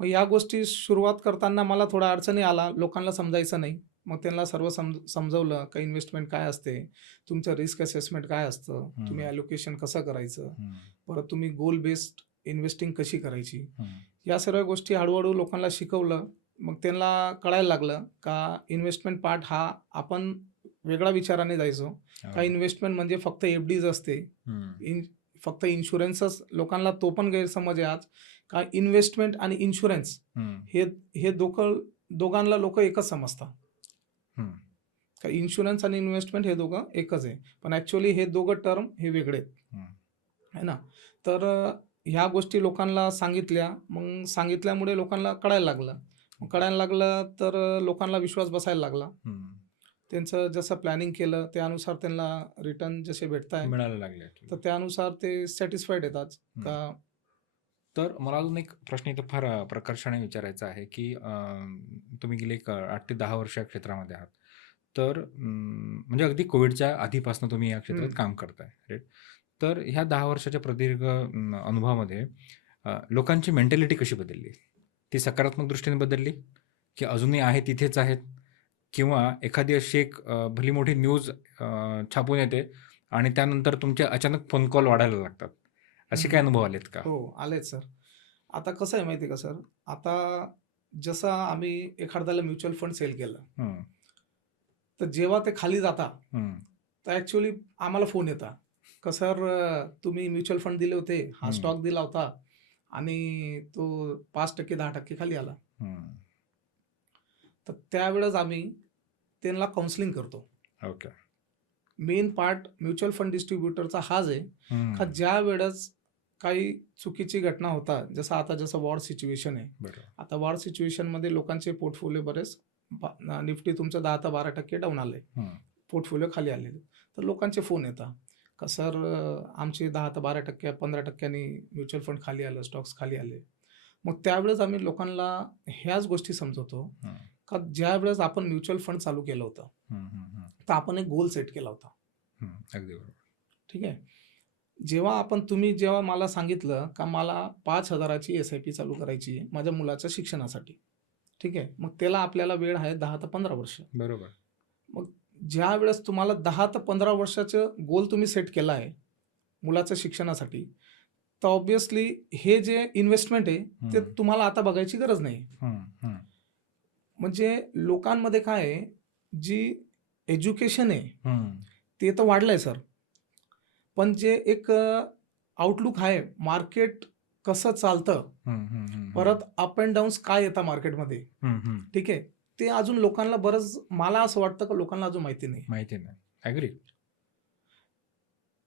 मग या गोष्टी सुरुवात करताना मला थोड्या अडचणी आला. लोकांना समजायचं नाही. मग त्यांना सर्व समजवलं का इन्व्हेस्टमेंट काय असते? तुमचं रिस्क असेसमेंट काय असतं? तुम्ही हं, ॲलोकेशन कसं करायचं? हं, परत तुम्ही गोल बेस्ड इन्व्हेस्टिंग कशी करायची? हं. या सर्व गोष्टी हळू-हळू लोकांना शिकवलं. मग त्यांना कळायला लागलं का इन्व्हेस्टमेंट पार्ट हा आपण वेगळ्या विचाराने जायचो. का हो. इन्व्हेस्टमेंट म्हणजे फक्त एफ-डीज असते. हं, फक्त इन्शुरन्सच लोकांना तो पण गैरसमज आहे आज. का इन्व्हेस्टमेंट आणि इन्शुरन्स हं, हे हे दोघांना लोकं एकच समजतात. हं, का इन्शुरन्स आणि इन्व्हेस्टमेंट हे दोघं एकच आहे. पण ॲक्चुअली हे दोघं टर्म हे वेगळे आहेत. हं. आहे ना? तर ह्या गोष्टी लोकांना सांगितल्या. मग सांगितल्यामुळे लोकांना कळायला लागलं. मग कळायला लागलं तर लोकांना विश्वास बसायला लागला. हं. त्यांचं जसं प्लॅनिंग केलं त्यानुसार त्यांना रिटर्न जसे भेटताय, मिळायला लागले. तर त्यानुसार ते सॅटिस्फाईड आहेत आज. हं. का तर मला अजून एक प्रश्न इथं फार प्रकर्षाने विचारायचा आहे, की तुम्ही गेले एक 8 ते 10 वर्ष या क्षेत्रामध्ये आहात. तर म्हणजे अगदी कोविडच्या आधीपासून तुम्ही या क्षेत्रात हं. काम करताय, राइट? तर ह्या 10 वर्षाच्या प्रदीर्घ अनुभवामध्ये लोकांची मेंटॅलिटी कशी बदलली? ती सकारात्मक दृष्टीने बदलली, की अजूनही आहे तिथेच आहेत? किंवा एखादी अशी एक भली मोठी न्यूज छापून येते आणि त्यानंतर तुमचे अचानक फोन कॉल वाढायला लागतात. हं, असे हं. काही अनुभव आलेत का? हो, आलेत सर. आता कसं आहे माहिती आहे का सर? आता जसं आम्ही एखाद्याला म्युच्युअल फंड सेल केलं, हं, तर जेव्हा ते खाली जातात, हं, तर ॲक्चुअली आम्हाला फोन येतात, का सर तुम्ही म्युच्युअल फंड दिले होते, हा हं, स्टॉक दिला होता आणि तो 5% 10% खाली आला. हम्म. तर त्यावेळेस आम्ही त्यांना काउन्सिलिंग करतो. Okay. Main part mutual fund डिस्ट्रीब्युटरचा हाच आहे का हम्म. ज्या वेळेस काही चुकीची घटना होतात, जसं वॉर सिच्युएशन आहे. बरोबर. आता वॉर सिच्युएशनमध्ये लोकांचे पोर्टफोलिओ बरेच निफ्टी तुमचं 10 ते 12% डाऊन आले, हम्म. पोर्टफोलिओ खाली आलेले. तर लोकांचे फोन येतात का सर आमचे 10 ते 12% 15%नी म्युच्युअल फंड खाली आलं, स्टॉक्स खाली आले. मग त्यावेळेस आम्ही लोकांना ह्याच गोष्टी समजवतो हम्म. का ज्या वेळेस आपण म्युच्युअल फंड चालू केलं होतं हम्म. हम्म. तर आपण एक गोल सेट केला होता. अगदी बरोबर. ठीक आहे. जेव्हा मला सांगितलं का मला 5,000ची SIP चालू करायची आहे माझ्या मुलाच्या शिक्षणासाठी. ठीक आहे. मग त्याला आपल्याला वेळ आहे 10 ते 15 वर्ष. बरोबर. मग ज्या वेळेस तुम्हाला 10 ते 15 वर्षाचं गोल तुम्ही सेट केला आहे मुलाच्या शिक्षणासाठी, तर ऑब्व्हियसली हे जे इन्व्हेस्टमेंट आहे ते हम्म. तुम्हाला आता बघायची गरज नाही. हम्म. हम्म. म्हणजे लोकांमध्ये काय आहे, जी एज्युकेशन आहे हम्म. ते तर वाढलंय सर. पण जे एक आउटलुक आहे, मार्केट कसं चालतं, हम्म. हम्म. परत अप अँड डाऊन्स काय येतात मार्केटमध्ये, हम्म. हम्म. ठीक आहे. ते अजून लोकांना मला असं वाटतं की लोकांना अजून माहिती नाही. माहिती नाही. ॲग्री.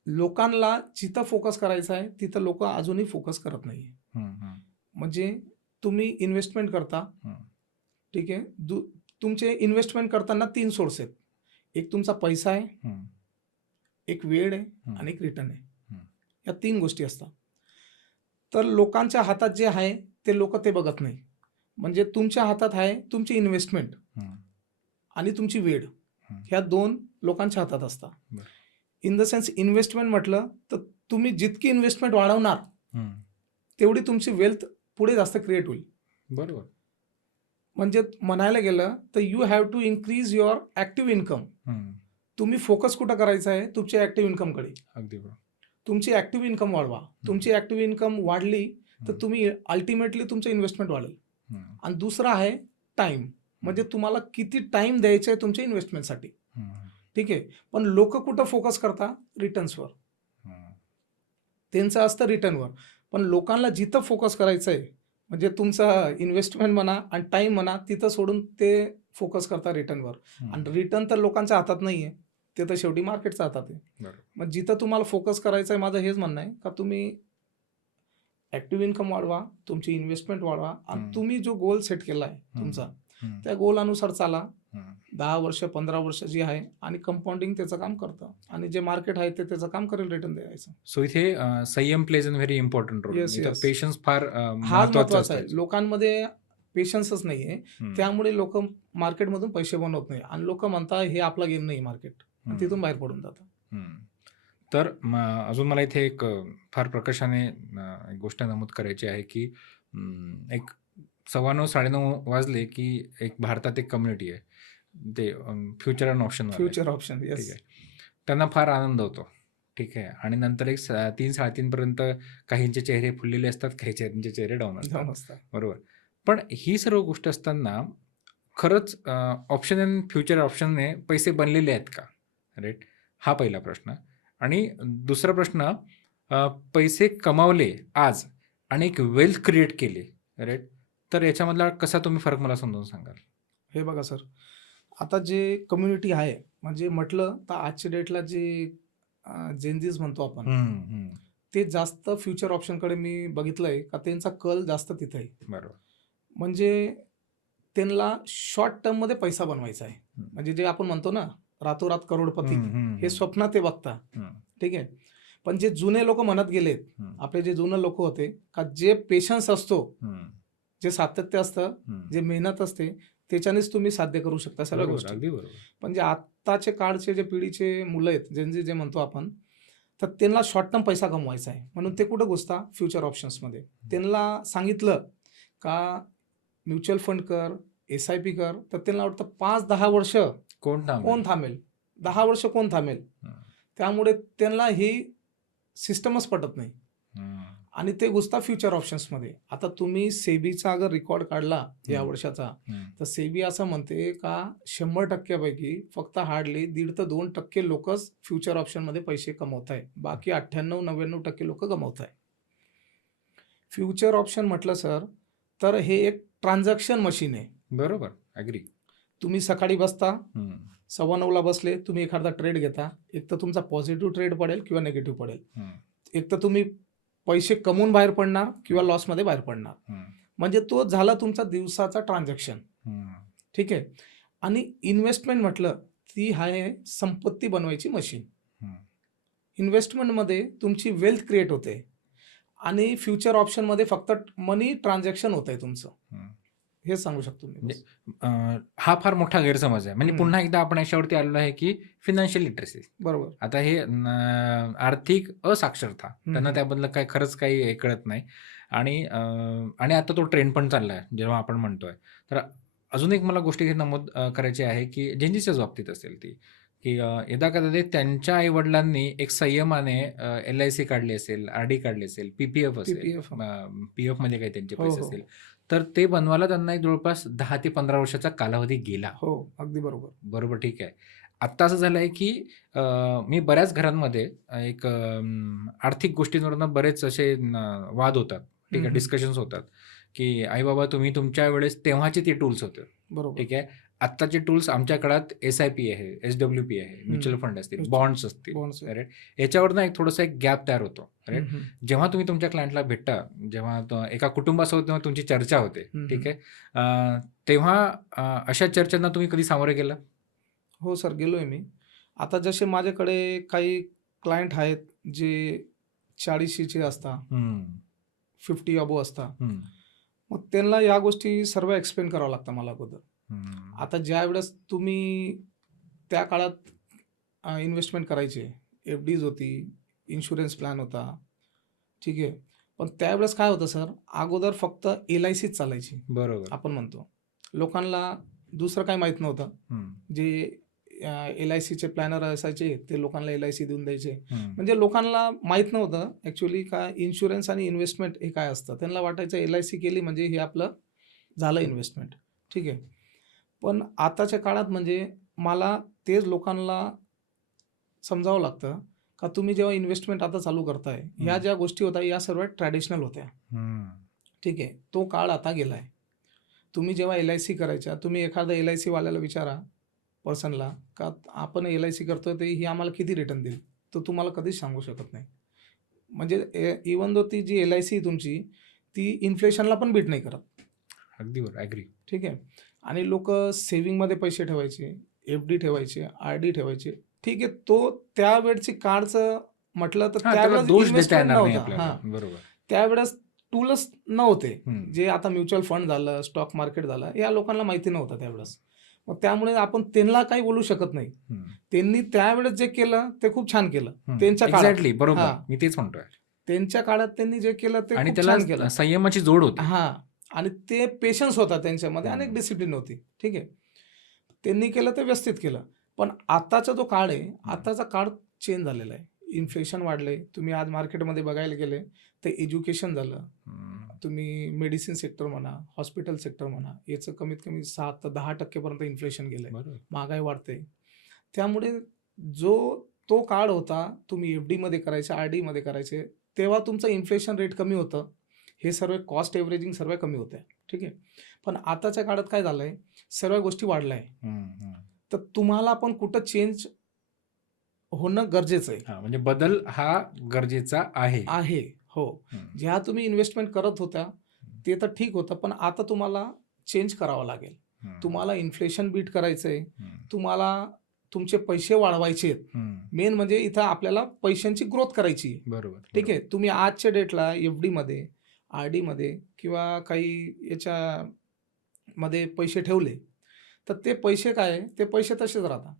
लोकांना जिथं फोकस करायचा आहे तिथं लोक अजूनही फोकस करत नाही. हम्म. हम्म. म्हणजे तुम्ही इन्व्हेस्टमेंट करता, हम्म. ठीक आहे. तुमचे इन्व्हेस्टमेंट करताना 3 सोर्स आहेत. एक तुमचा पैसा आहे, हम्म. एक वेळ आहे हम्म. आणि एक रिटर्न आहे. हम्म. या 3 गोष्टी असतात. तर लोकांच्या हातात जे आहे ते लोक ते बघत नाही. म्हणजे तुमच्या हातात आहे तुमची इन्व्हेस्टमेंट हम्म. आणि तुमची वेळ. हम्म. ह्या 2 लोकांच्या हातात असतात. बरं. इन द सेन्स इन्व्हेस्टमेंट म्हटलं तर तुम्ही जितकी इन्व्हेस्टमेंट वाढवणार हम्म. तेवढी तुमची वेल्थ पुढे जास्त क्रिएट होईल. बरोबर. म्हणजे म्हणायला गेलं तर you have to increase your active income. Hmm. तुम्ही फोकस कुठं करायचा आहे तुमच्या ॲक्टिव्ह इन्कमकडे. अगदी बरोबर. तुमची ॲक्टिव्ह इन्कम वाढवा. तुमची ॲक्टिव्ह इन्कम वाढली तर हम्म. तुम्ही अल्टिमेटली तुमचं इन्व्हेस्टमेंट वाढेल. हम्म. आणि दुसरं आहे टाईम. म्हणजे तुम्हाला किती टाईम द्यायचा आहे तुमच्या इन्व्हेस्टमेंटसाठी. हम्म. ठीक आहे. पण लोक कुठं फोकस करतात, रिटर्न्सवर. हम्म. त्यांचं असतं रिटर्नवर. पण लोकांना जिथं फोकस करायचं आहे म्हणजे तुमचा इन्व्हेस्टमेंट म्हणा आणि टाईम म्हणा तिथं सोडून ते फोकस करतात रिटर्नवर. हम्म. आणि रिटर्न तर लोकांच्या हातात नाही आहे, ते तर शेवटी मार्केटच्या हातात आहे. बरोबर. मग जिथं तुम्हाला फोकस करायचं आहे माझं हेच म्हणणं आहे का तुम्ही ॲक्टिव्ह इन्कम वाढवा, तुमची इन्व्हेस्टमेंट वाढवा आणि हम्म. तुम्ही जो गोल सेट केला आहे तुमचा हम्म. त्या गोलानुसार चाला. हम्म. 10 वर्ष 15 वर्ष जी आहे आणि कंपाऊंडिंग त्याचं काम करतं आणि जे मार्केट आहे ते त्याचं काम करेल रिटर्न द्यायचं. सो इथे संयम प्लेज अन व्हेरी इम्पॉर्टंट रोल. Yes, इथं yes. पेशन्स फार हाच महत्वाचा महत्वाचा आहे. असतो. लोकांमध्ये पेशन्सच नाही आहे. हम्म. त्यामुळे लोक मार्केटमधून पैसे बनवत नाही आणि लोक म्हणतात हे आपला गेम नाही मार्केट, आणि हम्म. तिथून बाहेर पडून जातात. हम्म. तर अजून मला इथे एक फार प्रकर्षाने एक गोष्ट नमूद करायची आहे की एक 9:15 9:30 वाजले की एक भारतात एक कम्युनिटी आहे ते future and option. Future option. ठीक येस. आहे. त्यांना फार आनंद होतो. ठीक आहे. आणि नंतर एक 3-3:30 पर्यंत काहींचे चेहरे फुललेले असतात, काहींचे चेहरे डाऊन असतात. नमस्कार. बरोबर. पण ही सर्व गोष्ट असताना खरंच ऑप्शन अँड फ्युचर ऑप्शनने पैसे बनलेले आहेत का? राईट. हा पहिला प्रश्न. आणि दुसरा प्रश्न, पैसे कमावले आज आणि एक वेल्थ क्रिएट केली, राईट, तर याच्यामधला कसा तुम्ही फरक मला समजावून सांगाल? हे बघा सर, आता जे कम्युनिटी आहे म्हणजे म्हटलं तर आजच्या डेटला जे जेनझीज म्हणतो आपण, हम्म. हम्म. ते जास्त फ्युचर ऑप्शनकडे मी बघितलंय का त्यांचा कल जास्त तिथं आहे. बरोबर. म्हणजे त्यांना शॉर्ट टर्ममध्ये पैसा बनवायचा आहे. हम्म. म्हणजे जे आपण म्हणतो ना रातोरात करोडपती, हम्म. हम्म. हे स्वप्न ते बघता. हम्म. ठीक आहे. पण जे जुने लोक म्हणत गेलेत, हम्म. आपले जे जुने लोक होते का जे पेशन्स असतो, हम्म. जे सातत्य असतं, हम्म. जे मेहनत असते, त्याच्यानेच तुम्ही साध्य करू शकता सर्व बरोबर. गोष्टी. अगदी बरोबर. पण जे आत्ताचे काळचे जे पिढीचे मुलं आहेत, जेनझी जे म्हणतो आपण, तर त्यांना शॉर्ट टर्म पैसा कमवायचा आहे म्हणून ते कुठं घुसता फ्युचर ऑप्शन्समध्ये. त्यांना सांगितलं का म्युच्युअल फंड कर, SIP कर, तर त्यांना वाटतं 5-10 वर्ष कोण कोण थांबेल, 10 वर्ष कोण थांबेल. त्यामुळे त्यांना ही सिस्टमच पटत नाही आणि ते घुसता फ्युचर ऑप्शन्समध्ये. आता तुम्ही सेबीचा अगर रेकॉर्ड काढला या वर्षाचा, तर सेबी असं म्हणते का 100% फक्त हार्डली 1.5 ते 2% लोकच फ्युचर ऑप्शनमध्ये पैसे कमवत आहे, बाकी 98-99% लोक गमवत आहे. फ्युचर ऑप्शन म्हटलं सर, तर हे एक ट्रान्झॅक्शन मशीन आहे. बरोबर, ॲग्री. तुम्ही सकाळी बसता, हं, 9:15ला बसले, तुम्ही एखादा ट्रेड घेता. एक तर तुमचा पॉझिटिव्ह ट्रेड पडेल किंवा निगेटिव्ह पडेल. हं, एक तर तुम्ही पैसे कमवून बाहेर पडणार किंवा हं, लॉसमध्ये बाहेर पडणार. हं, म्हणजे तो झाला तुमचा दिवसाचा ट्रान्झॅक्शन. हं, ठीक आहे. आणि इन्व्हेस्टमेंट म्हटलं, ती आहे संपत्ती बनवायची मशीन. हं. इन्व्हेस्टमेंटमध्ये तुमची वेल्थ क्रिएट होते आणि फ्युचर ऑप्शनमध्ये फक्त मनी ट्रान्झॅक्शन होतंय तुमचं. हं. हेच सांगू शकतो मी म्हणजे बस. हा फार मोठा गैरसमज आहे. म्हणजे हं. पुन्हा एकदा आपण याच्यावरती आलेलो आहे, की फायनान्शियल लिटरसी. बरोबर. आता हे आर्थिक असाक्षरता, हं, त्यांना हं. त्याबद्दल काही खरंच काही हे कळत नाही आणि आता तो ट्रेंड पण चालला आहे, जेव्हा आपण म्हणतोय. तर अजून एक मला गोष्ट इथे नमूद करायची आहे, की जेन्झीच्याच बाबतीत असेल ती, की यदाकदाचित त्यांच्या आई-वडिलांनी एक संयमाने एल-आय-सी काढली असेल, आर-डी काढली असेल, पी-पी-एफ असेल, पी-पी-एफ. पी-एफमध्ये काही त्यांचे हो, पैसे हो. असेल, तर ते बनवायला त्यांना एक जवळपास 10 ते 15 वर्षाचा कालावधी गेला. हो, अगदी बरोबर. बरोबर, ठीक आहे. आत्ता असं झालंय, की मी बऱ्याच घरांमध्ये एक आर्थिक गोष्टींवरनं बरेच असे वाद होतात, ठीक हं, आहे, हं. डिस्कशन्स होतात, की "आई-बाबा तुम्ही तुमच्या वेळेस तेव्हाचे ते टूल्स होते." बरोबर. ठीक आहे. आत्ताचे टूल्स आमच्या काळात एस-आय-पी आहे, एस-डब्ल्यू-पी आहे, म्युच्युअल फंड असतील, म्युच्युअल बॉन्ड्स असतील, बॉन्ड्स आहेत. राइट. याच्यावरनं एक थोडासा एक गॅप तयार होतो, हं, राइट. हं. जेव्हा तुम्ही तुमच्या क्लायंटला भेटता, जेव्हा एका कुटुंबासोबत जेव्हा तुमची चर्चा होते, हं, ठीक हं. आहे. तेव्हा अशा चर्चांना तुम्ही कधी सामोरे गेला? हो सर, गेलोय मी. आता जसे माझ्याकडे काही क्लायंट आहेत, जे 40शीचे असतात, हं, 50 अबोव्ह असतात. हं, मग त्यांना या गोष्टी सर्व एक्सप्लेन करावं लागतं मला अगोदर. हं. आता ज्यावेळेस तुम्ही त्या काळात इन्व्हेस्टमेंट करायचे, एफ-डीज होती, इन्शुरन्स प्लॅन होता, ठीक आहे. पण त्यावेळेस काय होतं सर, अगोदर फक्त एल-आय-सीच चालायची. बरोबर. आपण म्हणतो. लोकांना दुसरं काही माहीत नव्हतं. हं, जे एल-आय-सीचे प्लॅनर असायचे, ते लोकांना एल-आय-सी देऊन द्यायचे. हं, म्हणजे लोकांना माहीत नव्हतं ॲक्चुअली का इन्शुरन्स आणि इन्व्हेस्टमेंट हे काय असतं. त्यांना वाटायचं एल-आय-सी केली म्हणजे हे आपलं झालं इन्व्हेस्टमेंट. ठीक आहे. पण आताच्या काळात म्हणजे मला तेच लोकांना समजावं लागतं का तुम्ही जेव्हा इन्व्हेस्टमेंट आता चालू करताय, ह्या हं, ज्या गोष्टी होत्या या सर्व ट्रॅडिशनल होत्या. हं, ठीक आहे. तो काळ आता गेलाय. तुम्ही जेव्हा एल-आय-सी करायच्या, तुम्ही एखाद्या एल-आय-सीवाल्याला विचारा पर्सनला का आपण एल-आय-सी करतोय तर ही आम्हाला किती रिटर्न देईल? तो तुम्हाला कधीच सांगू शकत नाही. म्हणजे इव्हन दो ती जी एल-आय-सी तुमची, ती इन्फ्लेशनला पण बीट नाही करत. अगदी बरोबर. ॲग्री. ठीक आहे. आणि लोकं सेव्हिंगमध्ये पैसे ठेवायचे, एफ-डी ठेवायचे, आर-डी ठेवायचे. ठीक आहे. तो त्यावेळची काळचं म्हटलं तर हां, त्याला त्यावेळेस दोष देता इन्व्हेस्टमेंट येणार नाही नव्हता. आपल्याला. हां. बरोबर. त्यावेळेस टूल्स नव्हते. हं, जे आता म्युच्युअल फंड झालं, स्टॉक मार्केट झालं, या लोकांना माहिती नव्हतं त्यावेळेस. मग त्यामुळे आपण त्यांना काही बोलू शकत नाही. हं, त्यांनी त्यावेळेस जे केलं ते खूप छान केलं. हं. त्यांच्या काळात. एक्झॅक्टली बरोबर. हां. मी तेच म्हणतोय. त्यांच्या काळात त्यांनी जे केलं ते आणि खूप त्याला छान केलं. संयमाची जोड होती. हां. आणि ते पेशन्स होता त्यांच्यामध्ये आणि एक हं, डिसिप्लिन होती. ठीक आहे. त्यांनी केलं ते व्यवस्थित केलं. पण आताचा जो काळ आहे, हं, आताचा काळ चेंज झालेला आहे. इन्फ्लेशन वाढलंय. तुम्ही आज मार्केटमध्ये बघायला गेले तर एज्युकेशन झालं. हं. तुम्ही मेडिसिन सेक्टर म्हणा, हॉस्पिटल सेक्टर म्हणा, याचं कमीत कमी 7 ते 10% पर्यंत इन्फ्लेशन गेलंय. बरोबर. महागाई वाढते. त्यामुळे जो तो काळ होता, तुम्ही एफ-डीमध्ये करायचे, आर-डीमध्ये करायचे, तेव्हा तुमचं इन्फ्लेशन रेट कमी होतं. हे सर्व कॉस्ट एव्हरेजिंग सर्व कमी होत्या. ठीक आहे. पण आताच्या काळात काय झालंय, सर्व गोष्टी वाढल्या आहे. हं, हं. तर तुम्हाला पण कुठं चेंज होणं गरजेचं आहे. हां, म्हणजे बदल हा गरजेचा आहे. आहे. हो. हं, ज्या तुम्ही इन्व्हेस्टमेंट करत होत्या, ते तर ठीक होतं. पण आता तुम्हाला चेंज करावं लागेल. हं, तुम्हाला इन्फ्लेशन बीट करायचंय. हं, तुम्हाला तुमचे पैसे वाढवायचे आहेत. हं. मेन म्हणजे इथं आपल्याला पैशांची ग्रोथ करायची आहे. बरोबर, ठीक बरोबर. आहे. तुम्ही आजच्या डेटला एफ-डीमध्ये, आर-डीमध्ये किंवा काही याच्यामध्ये पैसे ठेवले, तर ते पैसे काय आहे, ते पैसे तसेच राहतात.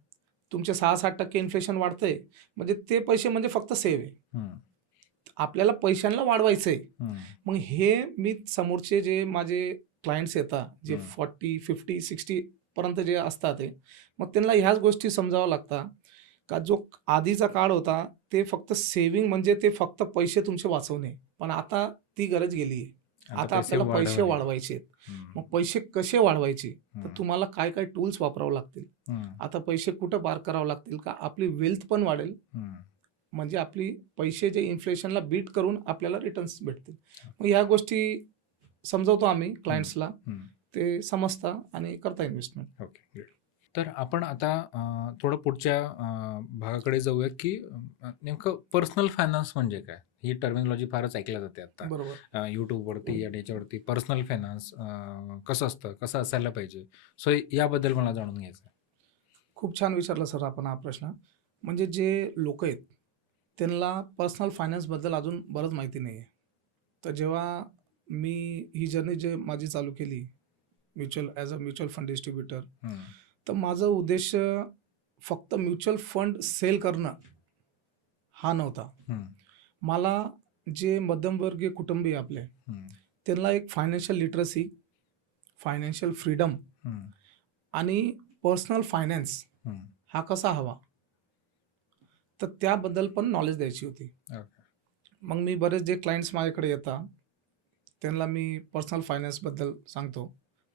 तुमचे 6-7% इन्फ्लेशन वाढतंय, म्हणजे ते पैसे म्हणजे फक्त सेव्ह आहे. हं, आपल्याला पैशांना वाढवायचंय. हं, मग हे मी समोरचे जे माझे क्लायंट्स येतात, जे हं. 40, 50, 60 पर्यंत जे असतात ते, मग त्यांना ह्याच गोष्टी समजाव्या लागतात, का जो आधीचा काळ होता, ते फक्त सेव्हिंग म्हणजे ते फक्त पैसे तुमचे वाचवणे. पण आता ती गरज गेली आहे. आता पैसे आपल्याला पैसे वाढवणे. वाढवायचे आहेत. हं, मग पैसे कसे वाढवायचे? तर हं, तुम्हाला काय-काय टूल्स वापरावे लागतील. हं, आता पैसे कुठं पार करावे लागतील का आपली वेल्थ पण वाढेल हं. म्हणजे आपली पैसे जे इन्फ्लेशनला बीट करून आपल्याला रिटर्न्स भेटतील. मग ह्या गोष्टी समजवतो आम्ही क्लायंट्सला, ते समजतं आणि करता इन्व्हेस्टमेंट. Okay, great. तर आपण आता थोडं पुढच्या भागाकडे जाऊया, की नेमकं पर्सनल फायनान्स म्हणजे काय? ही टर्मिनॉलॉजी फारच ऐकल्या जाते आता बरोबर. यूट्यूबवरती आणि याच्यावरती. पर्सनल फायनान्स कसं असतं, कसं असायला पाहिजे? सो याबद्दल मला जाणून घ्यायचं आहे. खूप छान विचारला सर आपण हा प्रश्न. म्हणजे जे लोक आहेत त्यांना पर्सनल फायनान्सबद्दल अजून बरंच माहिती नाही आहे. तर जेव्हा मी ही जर्नी जे माझी चालू केली as a mutual fund distributor, तर माझा उद्देश फक्त म्युच्युअल फंड सेल करणं हा नव्हता. मला जे मध्यमवर्गीय कुटुंबीय आपले त्यांना एक फायनान्शियल लिटरसी, फायनान्शियल फ्रीडम आणि पर्सनल फायनान्स हा कसा हवा, तर त्याबद्दल पण नॉलेज द्यायची होती. मग मी बरेच जे क्लायंट्स माझ्याकडे येतात त्यांना मी पर्सनल फायनान्सबद्दल सांगतो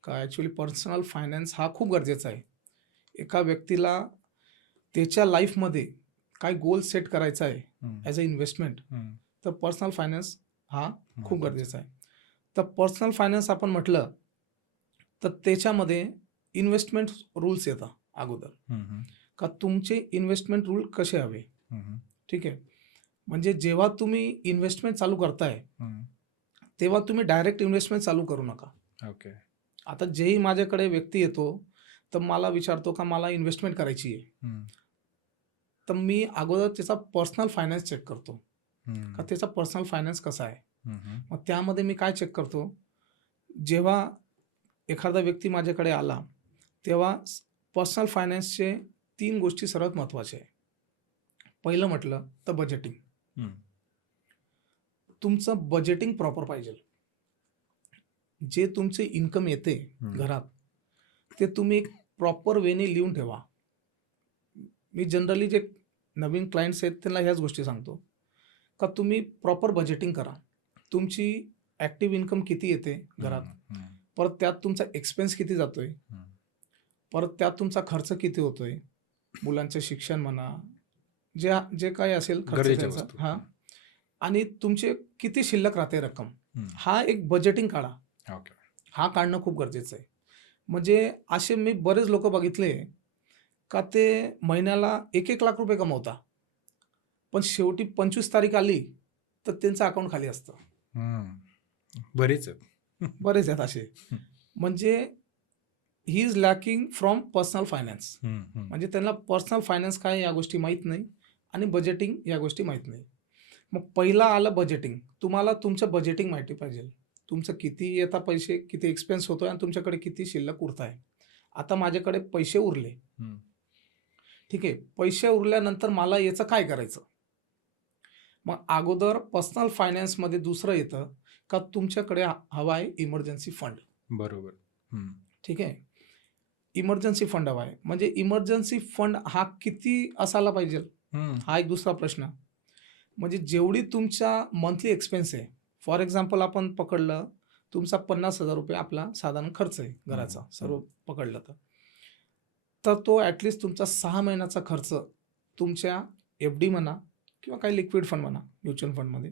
का ॲक्च्युली पर्सनल फायनान्स हा खूप गरजेचा आहे. एका व्यक्तीला त्याच्या लाईफमध्ये काय गोल सेट करायचा आहे ॲज अ इन्व्हेस्टमेंट, तर पर्सनल फायनान्स हा खूप गरजेचा आहे. तर पर्सनल फायनान्स आपण म्हटलं तर त्याच्यामध्ये इन्व्हेस्टमेंट रूल्स येतात अगोदर, का तुमचे इन्व्हेस्टमेंट रूल कसे हवे. ठीक आहे. म्हणजे जेव्हा तुम्ही इन्व्हेस्टमेंट चालू करताय तेव्हा तुम्ही डायरेक्ट इन्व्हेस्टमेंट चालू करू नका. ओके. आता जेही माझ्याकडे व्यक्ती येतो तर मला विचारतो का मला इन्व्हेस्टमेंट करायची आहे, तर मी अगोदर त्याचा पर्सनल फायनान्स चेक करतो का त्याचा पर्सनल फायनान्स कसा आहे. मग त्यामध्ये मी काय चेक करतो, जेव्हा एखादा व्यक्ती माझ्याकडे आला तेव्हा पर्सनल फायनान्सचे 3 गोष्टी सर्वात महत्त्वाच्या आहे. पहिलं म्हटलं तर बजेटिंग. तुमचं बजेटिंग प्रॉपर पाहिजे. जे तुमचे इन्कम येते घरात ते तुम्ही एक प्रॉपर वेने लिहून ठेवा. मी जनरली जे नवीन क्लायंट्स आहेत त्यांना ह्याच गोष्टी सांगतो का तुम्ही प्रॉपर बजेटिंग करा. तुमची ॲक्टिव्ह इन्कम किती येते घरात, परत त्यात तुमचा एक्सपेन्स किती जातोय, परत त्यात तुमचा खर्च किती होतोय, मुलांचं शिक्षण म्हणा, जे काय असेल खर्च त्यांचा, हां, आणि तुमचे किती शिल्लक राहते रक्कम, हा एक बजेटिंग काढा. हा काढणं खूप गरजेचं आहे. म्हणजे असे मी बरेच लोक बघितले का ते महिन्याला 1-1 लाख रुपये कमवता, पण शेवटी 25 तारीख आली तर त्यांचं अकाउंट खाली असतं. बरेच आहेत असे. म्हणजे he is lacking from personal finance. म्हणजे त्यांना पर्सनल फायनान्स काय या गोष्टी माहीत नाही आणि बजेटिंग या गोष्टी माहीत नाही. मग पहिला आलं बजेटिंग. तुम्हाला तुमचं बजेटिंग माहिती पाहिजे. तुमचं किती येतात पैसे, किती एक्सपेन्स होतोय आणि तुमच्याकडे किती शिल्लक उरत आहे. आता माझ्याकडे पैसे उरले, ठीक आहे. पैसे उरल्यानंतर मला याचं काय करायचं. मग अगोदर पर्सनल फायनान्समध्ये दुसरं येतं का तुमच्याकडे हवा आहे इमर्जन्सी फंड. बरोबर. ठीक आहे. इमर्जन्सी फंड हवा आहे. म्हणजे इमर्जन्सी फंड हा किती असायला पाहिजे, हा एक दुसरा प्रश्न. म्हणजे जेवढी तुमच्या मंथली एक्सपेन्स आहे, फॉर एक्झाम्पल आपण पकडलं तुमचा 50,000 रुपये आपला साधारण खर्च आहे घराचा, सर्व पकडलं तर तो ॲटलिस्ट तुमचा 6 महिन्याचा खर्च तुमच्या FD म्हणा किंवा काही लिक्विड फंड म्हणा म्युच्युअल फंडमध्ये,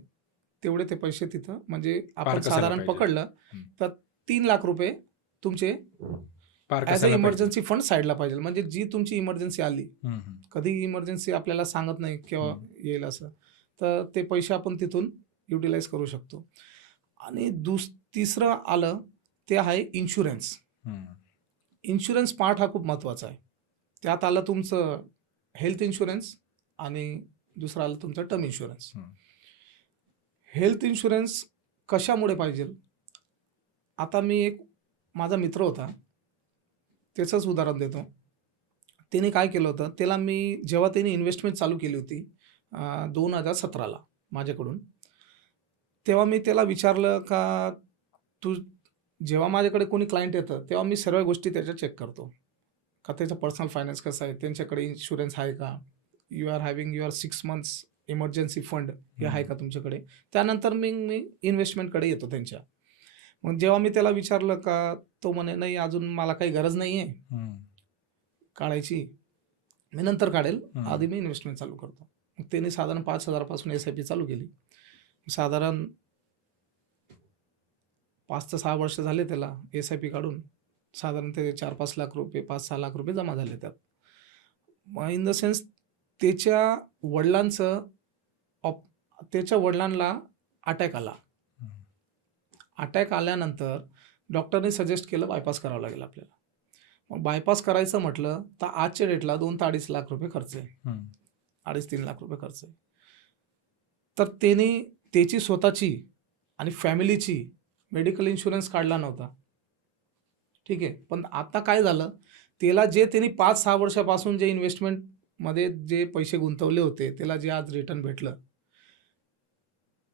तेवढे ते पैसे तिथं म्हणजे आपण साधारण पकडलं तर 3 लाख रुपये तुमचे ॲज अ इमर्जन्सी फंड साईडला पाहिजे. म्हणजे जी तुमची इमर्जन्सी आली, कधी इमर्जन्सी आपल्याला सांगत नाही केव्हा येईल असं, तर ते पैसे आपण तिथून युटिलाइज करू शकतो. आणि तिसरं आलं ते आहे इन्शुरन्स. इन्शुरन्स पार्ट हा खूप महत्त्वाचा आहे. त्यात आलं तुमचं हेल्थ इन्शुरन्स आणि दुसरं आलं तुमचं टर्म इन्शुरन्स. हेल्थ इन्शुरन्स कशामुळे पाहिजे, आता मी एक माझा मित्र होता त्याचंच उदाहरण देतो. त्याने काय केलं होतं, त्याला मी जेव्हा त्याने इन्व्हेस्टमेंट चालू केली होती 2017ला माझ्याकडून, तेव्हा मी त्याला विचारलं का तू जेव्हा माझ्याकडे कोणी क्लायंट येतं तेव्हा मी सर्व गोष्टी त्याच्या चेक करतो का त्याचा पर्सनल फायनान्स कसा आहे, त्यांच्याकडे इन्शुरन्स आहे का, you are having your 6 months emergency fund हे आहे का तुमच्याकडे. त्यानंतर मी इन्व्हेस्टमेंटकडे येतो त्यांच्या. मग जेव्हा मी त्याला विचारलं का तो म्हणे नाही अजून मला काही गरज नाही आहे काढायची, मी नंतर काढेल, आधी मी इन्व्हेस्टमेंट चालू करतो. मग त्यांनी साधारण 5,000 पासून SIP चालू केली. साधारण 5 ते 6 वर्ष झाले त्याला SIP काढून. साधारण ते 4-5 लाख रुपये, 5-6 लाख रुपये जमा झाले त्यात. मग इन द सेन्स त्याच्या वडिलांचं त्याच्या वडिलांना अटॅक आला. अटॅक आल्यानंतर डॉक्टरने सजेस्ट केलं बायपास करावं लागेल आपल्याला. मग बायपास करायचं म्हटलं तर आजच्या डेटला 2 ते 2.5 लाख रुपये खर्च आहे. 2.5-3 लाख रुपये खर्च आहे. तर त्याने त्याची स्वतःची आणि फॅमिलीची मेडिकल इन्शुरन्स काढला नव्हता. ठीक आहे. पण आता काय झालं, त्याला जे त्यांनी 5-6 वर्षापासून जे इन्व्हेस्टमेंटमध्ये जे पैसे गुंतवले होते, त्याला जे आज रिटर्न भेटलं,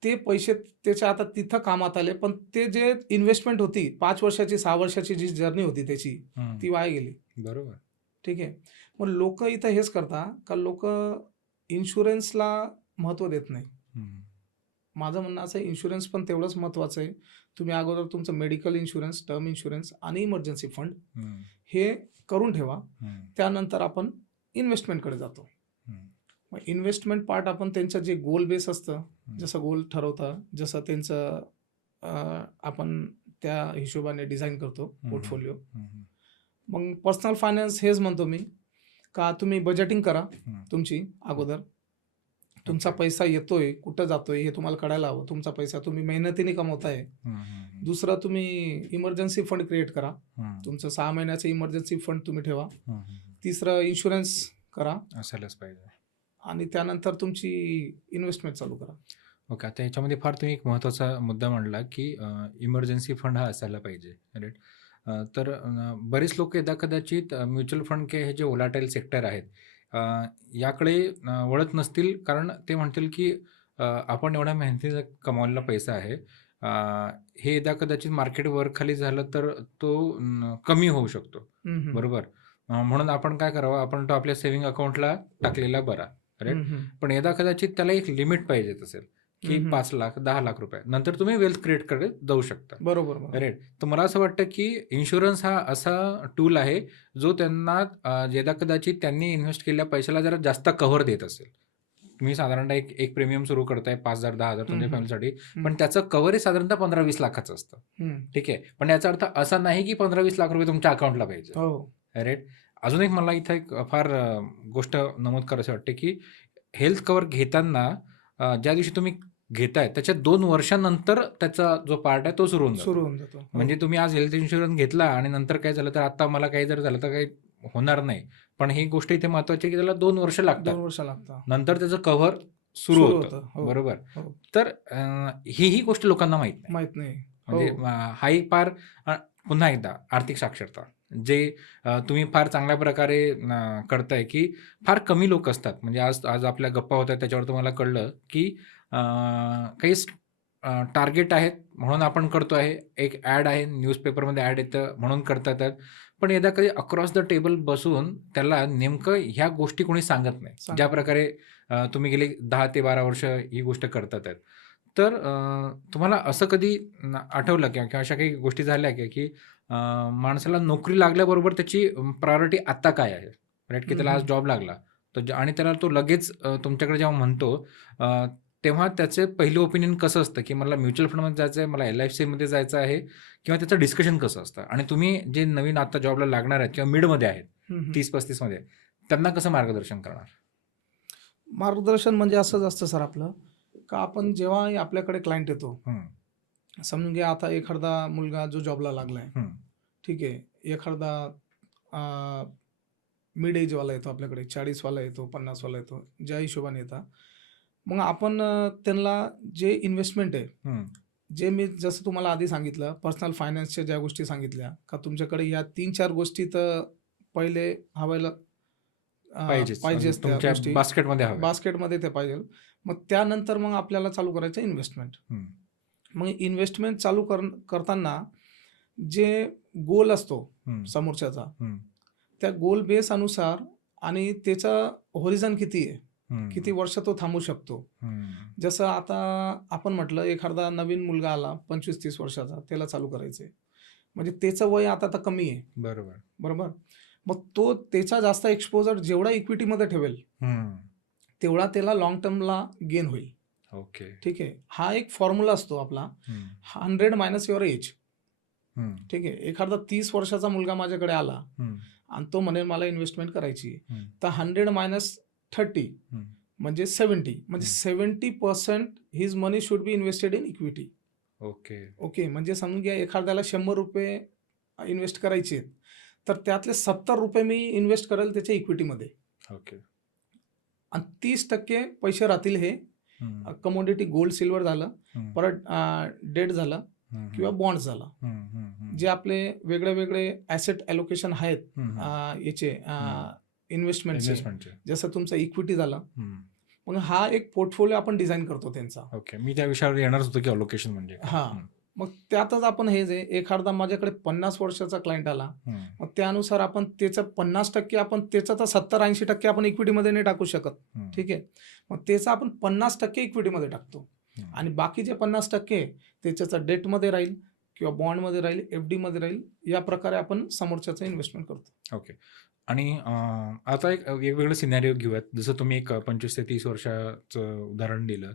ते पैसे त्याच्या आता तिथं कामात आले. पण ते जे इन्व्हेस्टमेंट होती 5 वर्षाची, 6 वर्षाची जी जर्नी होती त्याची, ती वाया गेली. बरोबर. ठीक आहे. मग लोक इथं हेच करतात का लोक इन्शुरन्सला महत्त्व देत नाही. माझं म्हणणं असं आहे, इन्शुरन्स पण तेवढंच महत्त्वाचं आहे. तुम्ही अगोदर तुमचं मेडिकल इन्शुरन्स, टर्म इन्शुरन्स आणि इमर्जन्सी फंड हे करून ठेवा. त्यानंतर आपण इन्व्हेस्टमेंटकडे जातो. मग इन्व्हेस्टमेंट पार्ट आपण त्यांचं जे गोल बेस असतं, जसं गोल ठरवतं, जसं त्यांचं आपण त्या हिशोबाने डिझाईन करतो पोर्टफोलिओ. मग पर्सनल फायनान्स हेच म्हणतो मी का तुम्ही बजेटिंग करा तुमची अगोदर. तुमचा पैसा येतोय, कुठं जातोय हे तुम्हाला कळायला हवं. तुमचा पैसा तुम्ही मेहनतीने कमवताय. दुसरा तुम्ही इमर्जन्सी फंड क्रिएट करा. तुमचं 6 महिन्याचं इमर्जन्सी फंड तुम्ही ठेवा. तिसरं इन्शुरन्स करा असायलाच पाहिजे. आणि त्यानंतर तुमची इन्व्हेस्टमेंट चालू करा. ओके. आता ह्याच्यामध्ये फार तुम्ही एक महत्त्वाचा मुद्दा मांडला की इमर्जन्सी फंड हा असायला पाहिजे. राईट. तर बरेच लोक यदा कदाचित म्युच्युअल फंड के हे जे व्होलाटाईल सेक्टर आहेत याकडे वळत नसतील, कारण ते म्हणतील की आपण एवढ्या मेहनतीचा कमावलेला पैसा आहे, हे यदा कदाचित मार्केट वर खाली झालं तर तो कमी होऊ शकतो. बरोबर. म्हणून आपण काय करावं, आपण तो आपल्या सेव्हिंग अकाउंटला टाकलेला बरा. राईट. पण यदा कदाचित त्याला एक लिमिट पाहिजे असेल की 5 लाख 10 लाख रुपये नंतर तुम्ही वेल्थ क्रिएट कडे जाऊ शकता. बरोबर. राईट. तर मला असं वाटतं की इन्शुरन्स हा असा टूल आहे जो त्यांना यदा कदाचित त्यांनी इन्व्हेस्ट केलेल्या पैशाला जरा जास्त कव्हर देत असेल. तुम्ही साधारणतः एक प्रीमियम सुरू करताय 5,000 10,000 तुमच्या फॅमिलीसाठी, पण त्याचं कव्हर हे साधारणतः 15-20 लाखाचं असतं. ठीक आहे. पण याचा अर्थ असा नाही की 15-20 लाख रुपये तुमच्या अकाउंटला पाहिजे. राईट. अजून एक मला इथं एक फार गोष्ट नमूद करायची वाटते की हेल्थ कव्हर घेताना ज्या दिवशी तुम्ही घेताय त्याच्या 2 वर्षानंतर त्याचा जो पार्ट आहे तो सुरू होऊन जातो. म्हणजे तुम्ही आज हेल्थ इन्शुरन्स घेतला आणि नंतर काय झालं तर आता मला काही जर झालं तर काही होणार नाही. पण ही गोष्ट इथे महत्वाची आहे की त्याला 2 वर्ष लागतात. नंतर त्याचं कव्हर सुरू होतं. बरोबर. तर ही गोष्ट लोकांना माहित नाही. म्हणजे हा एक फार पुन्हा एकदा आर्थिक साक्षरता जे तुम्ही फार चांगल्या प्रकारे करताय की फार कमी लोक असतात. म्हणजे आज आपल्या गप्पा होत्या त्याच्यावर तुम्हाला कळलं की काही टार्गेट आहेत म्हणून आपण करतो आहे. एक ॲड आहे, न्यूजपेपरमध्ये ॲड येतं म्हणून करतात. पण एकदा कधी अक्रॉस द टेबल बसून त्याला नेमकं ह्या गोष्टी कोणी सांगत नाही. ज्या प्रकारे तुम्ही गेले 10 ते 12 वर्ष ही गोष्ट करतात आहेत. तर तुम्हाला असं कधी आठवलं किंवा अशा काही गोष्टी झाल्या की माणसाला नोकरी लागल्याबरोबर त्याची प्रायोरिटी आत्ता काय आहे? राईट. की त्याला आज जॉब लागला तर आणि त्याला तो लगेच तुमच्याकडे जेव्हा म्हणतो तेव्हा त्याचे पहिलं ओपिनियन कसं असतं की मला म्युच्युअल फंडमध्ये जायचं आहे, मला LICमध्ये जायचं आहे, किंवा त्याचं डिस्कशन कसं असतं? आणि तुम्ही जे नवीन आता जॉबला लागणार आहेत किंवा मिडमध्ये आहेत 30-35 मध्ये, त्यांना कसं मार्गदर्शन करणार? मार्गदर्शन म्हणजे असंच असतं सर आपलं का आपण जेव्हा आपल्याकडे क्लायंट येतो, समजून घ्या आता एखादा मुलगा जो जॉबला लागलाय, ठीक आहे, एखादा मिड एजवाला येतो आपल्याकडे, 40 वाला येतो, 50 वाला येतो, ज्या हिशोबाने येतात. मग आपण त्यांना जे इन्व्हेस्टमेंट आहे, जे मी जसं तुम्हाला आधी सांगितलं पर्सनल फायनान्सच्या ज्या गोष्टी सांगितल्या का तुमच्याकडे या 3-4 गोष्टी तर पहिले हवायला पाहिजेच, त्या गोष्टी बास्केटमध्ये ते पाहिजे. मग त्यानंतर मग आपल्याला चालू करायचं इन्व्हेस्टमेंट. मग इन्व्हेस्टमेंट चालू करताना जे गोल असतो समोरच्याचा, त्या गोल बेस अनुसार आणि त्याचा होरिझन किती आहे, किती वर्ष तो थांबू शकतो. जसं आता आपण म्हटलं एखादा नवीन मुलगा आला 25-30 वर्षाचा, त्याला चालू करायचंय म्हणजे त्याचं वय आता तर कमी आहे. बरोबर. मग तो त्याचा जास्त एक्सपोजर जेवढा इक्विटीमध्ये ठेवेल तेवढा त्याला लॉंग टर्मला गेन होईल. ओके. ठीक आहे. हा एक फॉर्म्युला असतो आपला, हं. 100 मायनस युअर एज. हं. ठीक आहे. एखादा 30 वर्षाचा मुलगा माझ्याकडे आला हं. आणि तो म्हणेल मला इन्व्हेस्टमेंट करायची आहे. हं. तर 100 मायनस 30 हं. म्हणजे 70 म्हणजे हं. 70% his money should be invested in equity. Okay. Okay. म्हणजे समजून घ्या एखाद्याला ₹100 इन्व्हेस्ट करायचे आहेत, तर त्यातले ₹70 मी इन्व्हेस्ट करेल त्याच्या इक्विटीमध्ये ओके. आणि 30% पैसे राहतील हे हं. कमोडिटी गोल्ड, सिल्वर झालं, हं. परत डेट झालं हं. किंवा बॉन्ड्स झालं. हं. हं. हं. जे आपले वेगळे ॲसेट ॲलोकेशन आहेत हं. हं. याचे इन्व्हेस्टमेंटचे, इन्व्हेस्टमेंटचे. जसं तुमचं इक्विटी झालं. हं. मग हा एक पोर्टफोलिओ आपण डिझाईन करतो त्यांचा. ओके. मी त्या विषयावर येणारच होतो की अलोकेशन म्हणजे काय? हां. हं. मग त्यातच आपण हे जे एखादा माझ्याकडे 50 वर्षाचा क्लायंट आला, हं. मग त्यानुसार आपण त्याचं 50% आपण त्याचं तर 70-80% आपण इक्विटीमध्ये नाही टाकू शकत. हं. ठीक आहे. मग त्याचं आपण 50% इक्विटीमध्ये टाकतो हं. आणि बाकीचे 50% त्याच्याचं डेटमध्ये राहील किंवा बॉन्डमध्ये राहील, एफ-डीमध्ये राहील. या प्रकारे आपण समोरच्याचं इन्व्हेस्टमेंट करतो. ओके. आणि आता एक वेगवेगळं सिनॅरिओ घेऊयात. जसं तुम्ही एक 25 ते 30 वर्षाचं उदाहरण दिलं.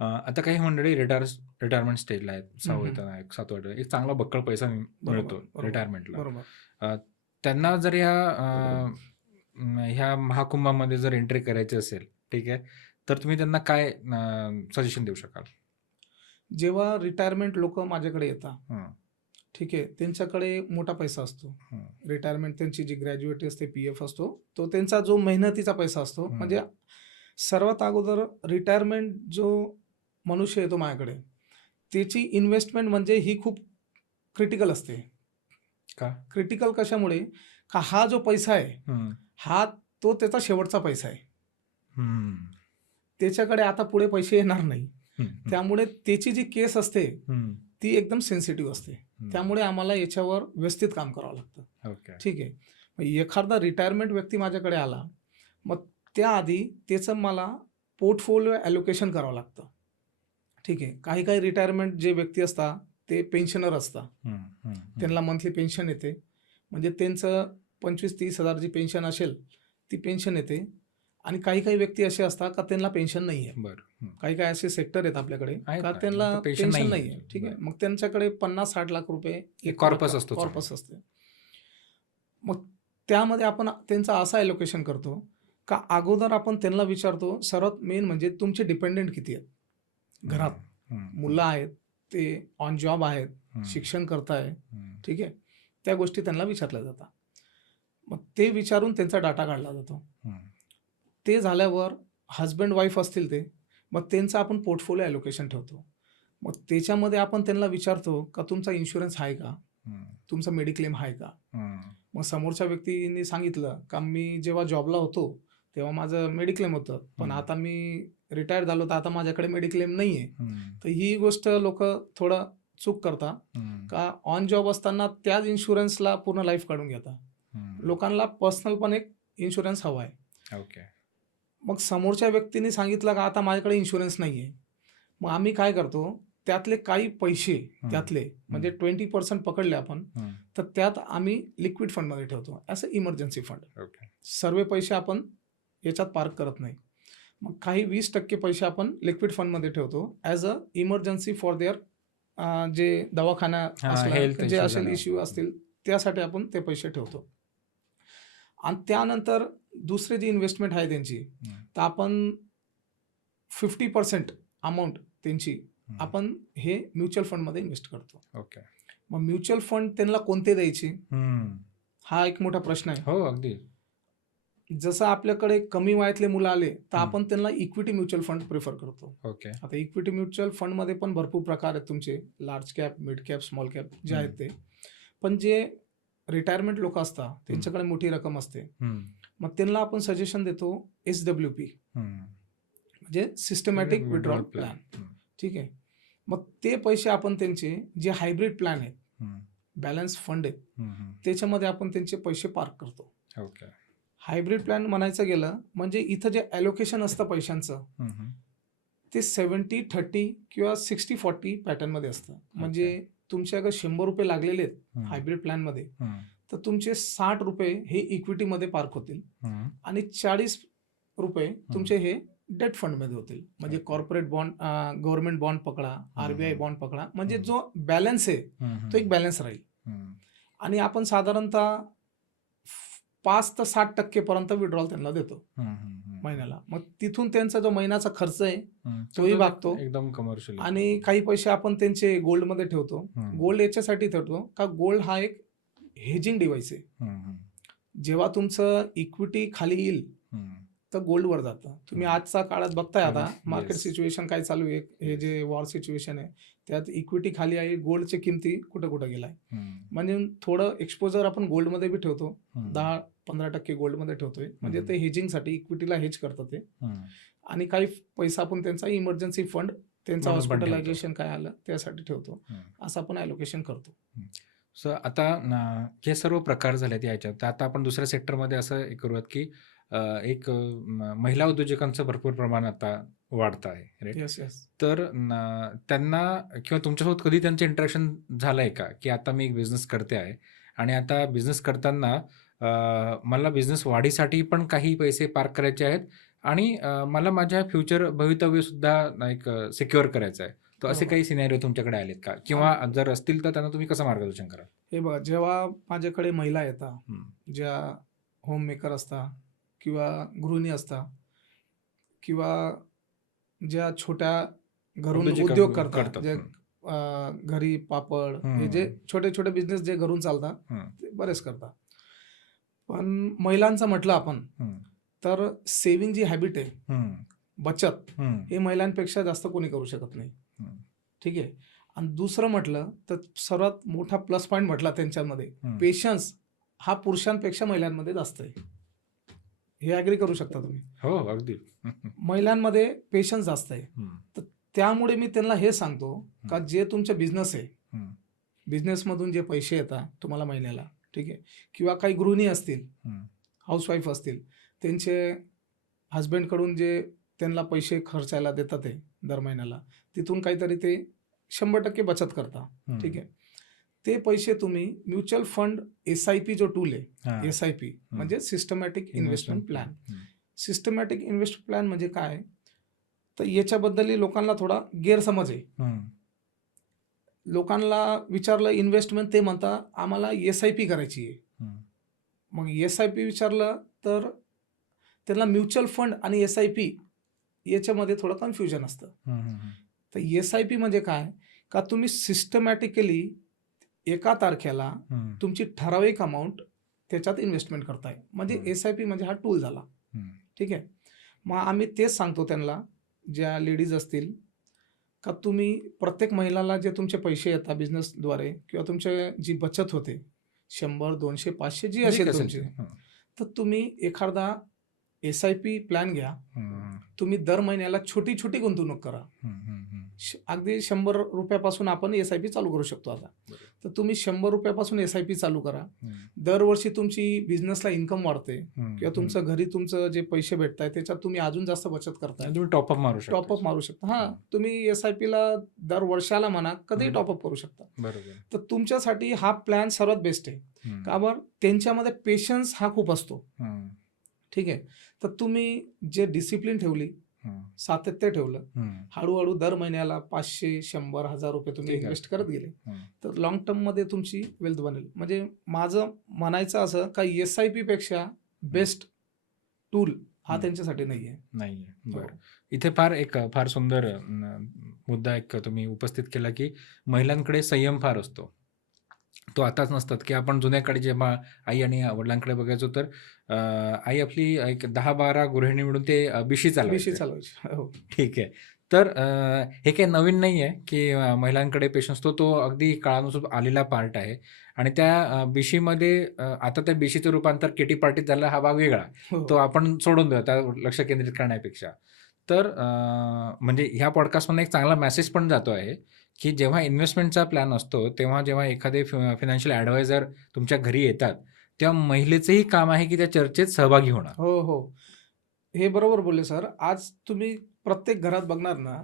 आता काही मंडळी रिटायरमेंट स्टेजला आहेत. हं, 6वे हं. वेतन आहे, 7वे वेतन आहे. एक चांगला बक्कळ पैसा बरोबर, मिळतो बरोबर, रिटायरमेंटला. बरोबर. त्यांना जर ह्या महाकुंभामध्ये जर एंट्री करायची असेल, ठीक आहे, तर तुम्ही त्यांना काय सजेशन देऊ शकाल? जेव्हा रिटायरमेंट लोकं माझ्याकडे येतात, हं. ठीक आहे, त्यांच्याकडे मोठा पैसा असतो. हं. रिटायरमेंट त्यांची जी ग्रॅज्युएटी असते, पी-एफ असतो, तो त्यांचा जो मेहनतीचा पैसा असतो. हं. म्हणजे सर्वात अगोदर रिटायरमेंट जो मनुष्य येतो माझ्याकडे, त्याची इन्व्हेस्टमेंट म्हणजे ही खूप क्रिटिकल असते. का? क्रिटिकल कशामुळे? का हा जो पैसा आहे, हं. हा तो त्याचा शेवटचा पैसा आहे. हं. त्याच्याकडे आता पुढे पैसे येणार नाही. हं. हं. त्यामुळे त्याची जी केस असते, हं. ती एकदम सेन्सिटिव्ह असते. हं. त्यामुळे आम्हाला याच्यावर व्यवस्थित काम करावं लागतं. ओके. ठीक आहे. मग एखादा रिटायरमेंट व्यक्ती माझ्याकडे आला, मग त्याआधी त्याचं मला पोर्टफोलिओ ॲलोकेशन करावं लागतं. ठीक आहे. काही रिटायरमेंट जे व्यक्ती असतात, ते पेन्शनर असतात. हं. हं. हं. त्यांना मंथली पेन्शन येते. म्हणजे त्यांचं 25-30 हजार जी पेन्शन असेल, ती पेन्शन येते आणि काही व्यक्ती असे असतात का त्यांना पेन्शन नाही आहे. बरं. हं. काही असे सेक्टर आहेत आपल्याकडे आहेत का ना, त्यांना त्यांना पेन्शन पेन्शन नाही नाही आहे. आहे. ठीक आहे. बरं. मग त्यांच्याकडे 50-60 लाख रुपये एक कॉर्पस असतो कॉर्पस चांगला. असते. मग त्यामध्ये आपण त्यांचं असं ॲलोकेशन करतो का अगोदर आपण त्यांना विचारतो, सर्वात मेन म्हणजे तुमचे डिपेंडंट किती आहेत घरात. हं. हं. मुलं आहेत, ते ऑन जॉब आहेत, हं. शिक्षण करताय. हं. ठीक आहे. त्या गोष्टी त्यांना विचारल्या जातात. मग ते विचारून त्यांचा डाटा काढला जातो. हं. ते झाल्यावर हजबंड वाईफ असतील ते, मग त्यांचं आपण पोर्टफोलिओ ॲलोकेशन ठेवतो. मग त्याच्यामध्ये आपण त्यांना विचारतो का तुमचा इन्शुरन्स आहे का? हं. तुमचा मेडिक्लेम आहे का? हं. मग समोरच्या व्यक्तीने सांगितलं का मी जेव्हा जॉबला होतो, तेव्हा माझं मेडिक्लेम होतं. पण हं. आता मी रिटायर झालो, तर आता माझ्याकडे मेडिक्लेम नाही आहे. हं. तर ही गोष्ट लोकं थोडं चूक करतात हं. का ऑन जॉब असताना त्याच इन्शुरन्सला पूर्ण लाईफ काढून घेतात. हं. लोकांना पर्सनल पण एक इन्शुरन्स हवा आहे. ओके. मग समोरच्या व्यक्तीने सांगितलं का आता माझ्याकडे इन्शुरन्स नाही आहे. मग आम्ही काय करतो, त्यातले काही पैसे हं. त्यातले म्हणजे 20% पकडले आपण, हं. तर त्यात आम्ही लिक्विड फंडमध्ये ठेवतो as a emergency fund. Okay. सर्व पैसे आपण याच्यात पार्क करत नाही. मग काही 20% पैसे आपण लिक्विड फंडमध्ये ठेवतो as a emergency for their जे दवाखाना हां, असला हेल्थ जे इश्यू असेल झाल्यावर. इश्यू असतील त्यासाठी आपण ते पैसे ठेवतो. आणि त्यानंतर दुसरी जी इन्व्हेस्टमेंट आहे त्यांची, हं. तर आपण 50% अमाउंट त्यांची हं. आपण हे म्युच्युअल फंडमध्ये इन्व्हेस्ट करतो. ओके. मग म्युच्युअल फंड त्यांना कोणते द्यायचे? हं. हा एक मोठा प्रश्न आहे. हो, अगदी. जसं आपल्याकडे कमी वयातले मुलं आले, तर हं. आपण त्यांना इक्विटी म्युच्युअल फंड प्रिफर करतो. ओके. आता इक्विटी म्युच्युअल फंडमध्ये पण भरपूर प्रकार आहेत तुमचे, large cap, mid cap, small cap जे आहेत ते. पण जे रिटायरमेंट लोकं असतात, त्यांच्याकडे मोठी रक्कम असते. हं. मग त्यांना आपण सजेशन देतो SWP हं. म्हणजे सिस्टमॅटिक विड्रॉल प्लॅन. हं. ठीक आहे. मग ते पैसे आपण त्यांचे जे हायब्रिड प्लॅन आहेत, हं. बॅलन्स फंड आहेत, हं. हं. त्याच्यामध्ये आपण त्यांचे पैसे पार्क करतो. ओके. हायब्रिड प्लॅन म्हणायचं गेलं म्हणजे इथं जे ॲलोकेशन असतं पैशांचं, हं. हं. ते 70-30 किंवा 60-40 पॅटर्नमध्ये असतं. म्हणजे तुमचे अगर ₹100 लागलेले आहेत हं. हायब्रिड प्लॅनमध्ये, हं. तर तुमचे ₹60 हे इक्विटीमध्ये पार्क होतील हं. आणि ₹40 तुमचे हे डेट फंडमध्ये होतील. म्हणजे okay. Corporate bond, government bond पकडा, आरबीआय हम्म. बॉन्ड पकडा, म्हणजे हम्म. जो बॅलन्स आहे तो एक हम्म. बॅलन्स राहील. हम्म. आणि आपण साधारणतः 5 ते 60% पर्यंत विड्रॉल त्यांना देतो हम्म. महिन्याला. मग तिथून त्यांचा जो महिन्याचा खर्च आहे तोही तो भागतो. एकदम कमर्शियल. आणि काही पैसे आपण त्यांचे गोल्डमध्ये ठेवतो. गोल्ड याच्यासाठी ठेवतो का गोल्ड हा एक हेजिंग डिव्हाइस आहे. जेव्हा तुमचं इक्विटी खाली येईल तर गोल्डवर जातं. तुम्ही आजच्या काळात बघताय आता मार्केट सिच्युएशन काय चालू आहे, हे जे वॉर सिच्युएशन आहे त्यात इक्विटी खाली आहे, गोल्डची किमती कुठं कुठं गेलाय. म्हणजे थोडं एक्सपोजर आपण गोल्डमध्ये बी ठेवतो, 10-15% गोल्डमध्ये ठेवतोय. म्हणजे ते हेजिंगसाठी इक्विटीला हेज करतात ते. आणि काही पैसा आपण त्यांचा इमर्जन्सी फंड, त्यांचं म्हणून पण हॉस्पिटलायझेशन काय आलं त्यासाठी ठेवतो. असं आपण ॲलोकेशन करतो. सो आता हे सर्व प्रकार झालेत याच्यात. तर आता आपण दुसऱ्या सेक्टरमध्ये असं करूयात की एक महिला उद्योजकांचं भरपूर प्रमाण आता वाढतं आहे, राईट? Yes yes. तर त्यांना किंवा तुमच्यासोबत कधी त्यांचं इंटरॅक्शन झालंय का की आता मी एक बिझनेस करते आहे आणि आता बिझनेस करताना मला बिझनेस वाढीसाठी पण काही पैसे पार्क करायचे आहेत आणि मला माझ्या फ्युचर भवितव्य सुद्धा एक सिक्युअर करायचं आहे. तर असे बरोबर. काही सिनेरिओ तुमच्याकडे आलेत का? किंवा जर असतील तर त्यांना तुम्ही कसं मार्गदर्शन कराल? हे बघा, जेव्हा माझ्याकडे महिला येतात, ज्या होम मेकर असतात किंवा गृहिणी असतात किंवा ज्या छोट्या घरून उद्योग करतात, जे घरी पापड, हे जे छोटे छोटे बिझनेस जे घरून चालतात ते बरेच करतात. पण महिलांचं म्हटलं आपण तर सेव्हिंग जी हॅबिट आहे, बचत, हे महिलांपेक्षा जास्त कोणी करू शकत नाही. ठीक आहे. आणि दुसरं म्हटलं तर सर्वात मोठा प्लस पॉईंट म्हटला त्यांच्यामध्ये पेशन्स हा पुरुषांपेक्षा महिलांमध्ये जास्त आहे. हे ॲग्री करू शकता तुम्ही. हो, अगदी. महिलांमध्ये पेशन्स जास्त आहे. तर त्यामुळे मी त्यांना हे सांगतो का जे तुमचे बिझनेस आहे, बिझनेसमधून जे पैसे येतात तुम्हाला महिन्याला, ठीक आहे, किंवा काही गृहिणी असतील, हाऊसवाईफ असतील, त्यांचे हस्बंडकडून जे त्यांना पैसे खर्चायला देतात ते दर महिन्याला, तिथून काहीतरी ते 100% बचत करता. ठीक आहे. ते पैसे तुम्ही म्युच्युअल फंड, SIP जो टूल आहे, SIP म्हणजे systematic investment plan. Systematic investment plan म्हणजे काय, तर याच्याबद्दल लोकांना थोडा गैरसमज आहे. लोकांना विचारलं इन्व्हेस्टमेंट, ते म्हणता आम्हाला SIP करायची आहे. मग SIP विचारलं तर त्यांना म्युच्युअल फंड आणि SIP याच्यामध्ये थोडं कन्फ्युजन असतं. तर SIP म्हणजे काय का तुम्ही सिस्टमॅटिकली एका तारखेला तुमची ठराविक अमाऊंट त्याच्यात इन्व्हेस्टमेंट करताय. म्हणजे SIP म्हणजे हा टूल झाला. ठीक आहे. मग आम्ही तेच सांगतो त्यांना, ज्या लेडीज असतील, का तुम्ही प्रत्येक महिन्याला जे तुमचे पैसे येतात बिझनेसद्वारे किंवा तुमची जी बचत होते 100, 200, 500 जी असेल तुमची, तर तुम्ही एखादा SIP प्लॅन घ्या. तुम्ही दर महिन्याला छोटी छोटी गुंतवणूक करा. अगदी 100 रुपयापासून आपण SIP चालू करू शकतो आता. तर तुम्ही 100 रुपयापासून SIP चालू करा. दरवर्षी तुमची बिझनेसला इन्कम वाढते किंवा तुमचं घरी तुमचं जे पैसे भेटताय त्याच्यात तुम्ही अजून जास्त बचत करताय. तुम्ही टॉपअप मारू शकता. हा, तुम्ही SIPला दर वर्षाला म्हणा कधी टॉपअप करू शकता. बरोबर. तर तुमच्यासाठी हा प्लॅन सर्वात बेस्ट आहे. का बरं, त्यांच्यामध्ये पेशन्स हा खूप असतो. ठीक आहे. तर तुम्ही जे डिसिप्लिन ठेवली, सातत्य ठेवलं, हळूहळू दर महिन्याला 500, 100, 1000 रुपये तुम्ही इन्व्हेस्ट करत गेले तर लॉंग टर्म मध्ये तुमची वेल्थ बनेल. म्हणजे माझं म्हणायचं असं का SIP पेक्षा बेस्ट टूल हा त्यांच्यासाठी नाहीये. बरं. इथे फार सुंदर मुद्दा एक तुम्ही उपस्थित केला की महिलांकडे संयम फार असतो. तो आताच नसतात की आपण जुन्याकडे जेव्हा आई आणि वडिलांकडे बघायचो तर आई आपली एक 10-12 गृहिणी मिळून ते बिशी चालवायची. हो. ठीक आहे. तर हे काही नवीन नाही आहे की महिलांकडे पेशन्स तो अगदी काळानुसार आलेला पार्ट आहे. आणि त्या बिशीमध्ये आता त्या बिशीचं रूपांतर किटी पार्टीत झालं, हा भाग वेगळा. तो आपण सोडून देऊ त्यावर लक्ष केंद्रित करण्यापेक्षा. तर म्हणजे ह्या पॉडकास्टमध्ये एक चांगला मेसेज पण जातो आहे की जेव्हा इन्व्हेस्टमेंटचा प्लॅन असतो तेव्हा जेव्हा एखादे फायनान्शियल ॲडवायझर तुमच्या घरी येतात तेव्हा महिलेचंही काम आहे की त्या चर्चेत सहभागी होणं. हो हो, हे बरोबर बोलले सर. आज तुम्ही प्रत्येक घरात बघणार ना,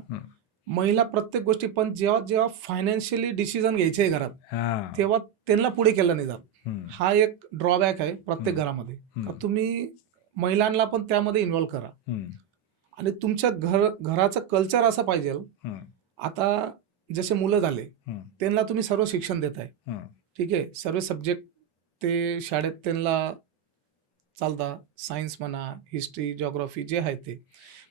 महिला प्रत्येक गोष्टी, पण जेव्हा फायनान्शियली डिसिजन घ्यायचे आहे घरात तेव्हा त्यांना पुढे केलं नाही जात. हा एक ड्रॉबॅक आहे प्रत्येक घरामध्ये. तुम्ही महिलांना पण त्यामध्ये इन्व्हॉल्व करा. आणि तुमच्या घराचं कल्चर असं पाहिजे. हं, आता जसे मुलं झाले, हं, त्यांना तुम्ही सर्व शिक्षण देताय. हं, ठीक आहे. सर्व सब्जेक्ट ते शाळेत त्यांना चालतात. सायन्स म्हणा, हिस्ट्री, जिओग्राफी जे आहे ते.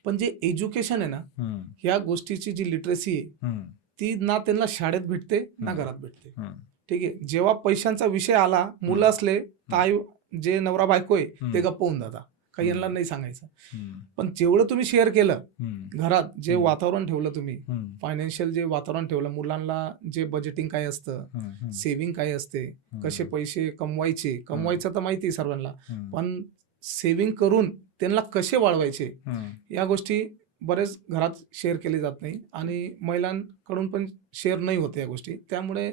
पण जे एज्युकेशन आहे ना, हं, ह्या गोष्टीची जी लिटरसी आहे, हं, ती ना त्यांना शाळेत भेटते, ना हं, घरात भेटते. हं, ठीक आहे. जेव्हा पैशांचा विषय आला, हं, मुलं असले, तर हं, जे नवरा बायको आहे, ते हं, गप्प होऊन जातात. काही यांना हं, नाही सांगायचं. हं, पण जेवढं तुम्ही शेअर केलं, हं, घरात जे हं, वातावरण ठेवलं तुम्ही, हं, फायनान्शियल जे वातावरण ठेवलं, मुलांना जे बजेटिंग काय असतं, हं, हं, सेव्हिंग काय असते, कसे हं, पैसे कमवायचे, कमवायचं तर माहिती आहे सर्वांना, हं, पण सेव्हिंग करून त्यांना कसे वाढवायचे, हं. या गोष्टी बरेच घरात शेअर केले जात नाही आणि महिलांकडून पण शेअर नाही होत या गोष्टी. त्यामुळे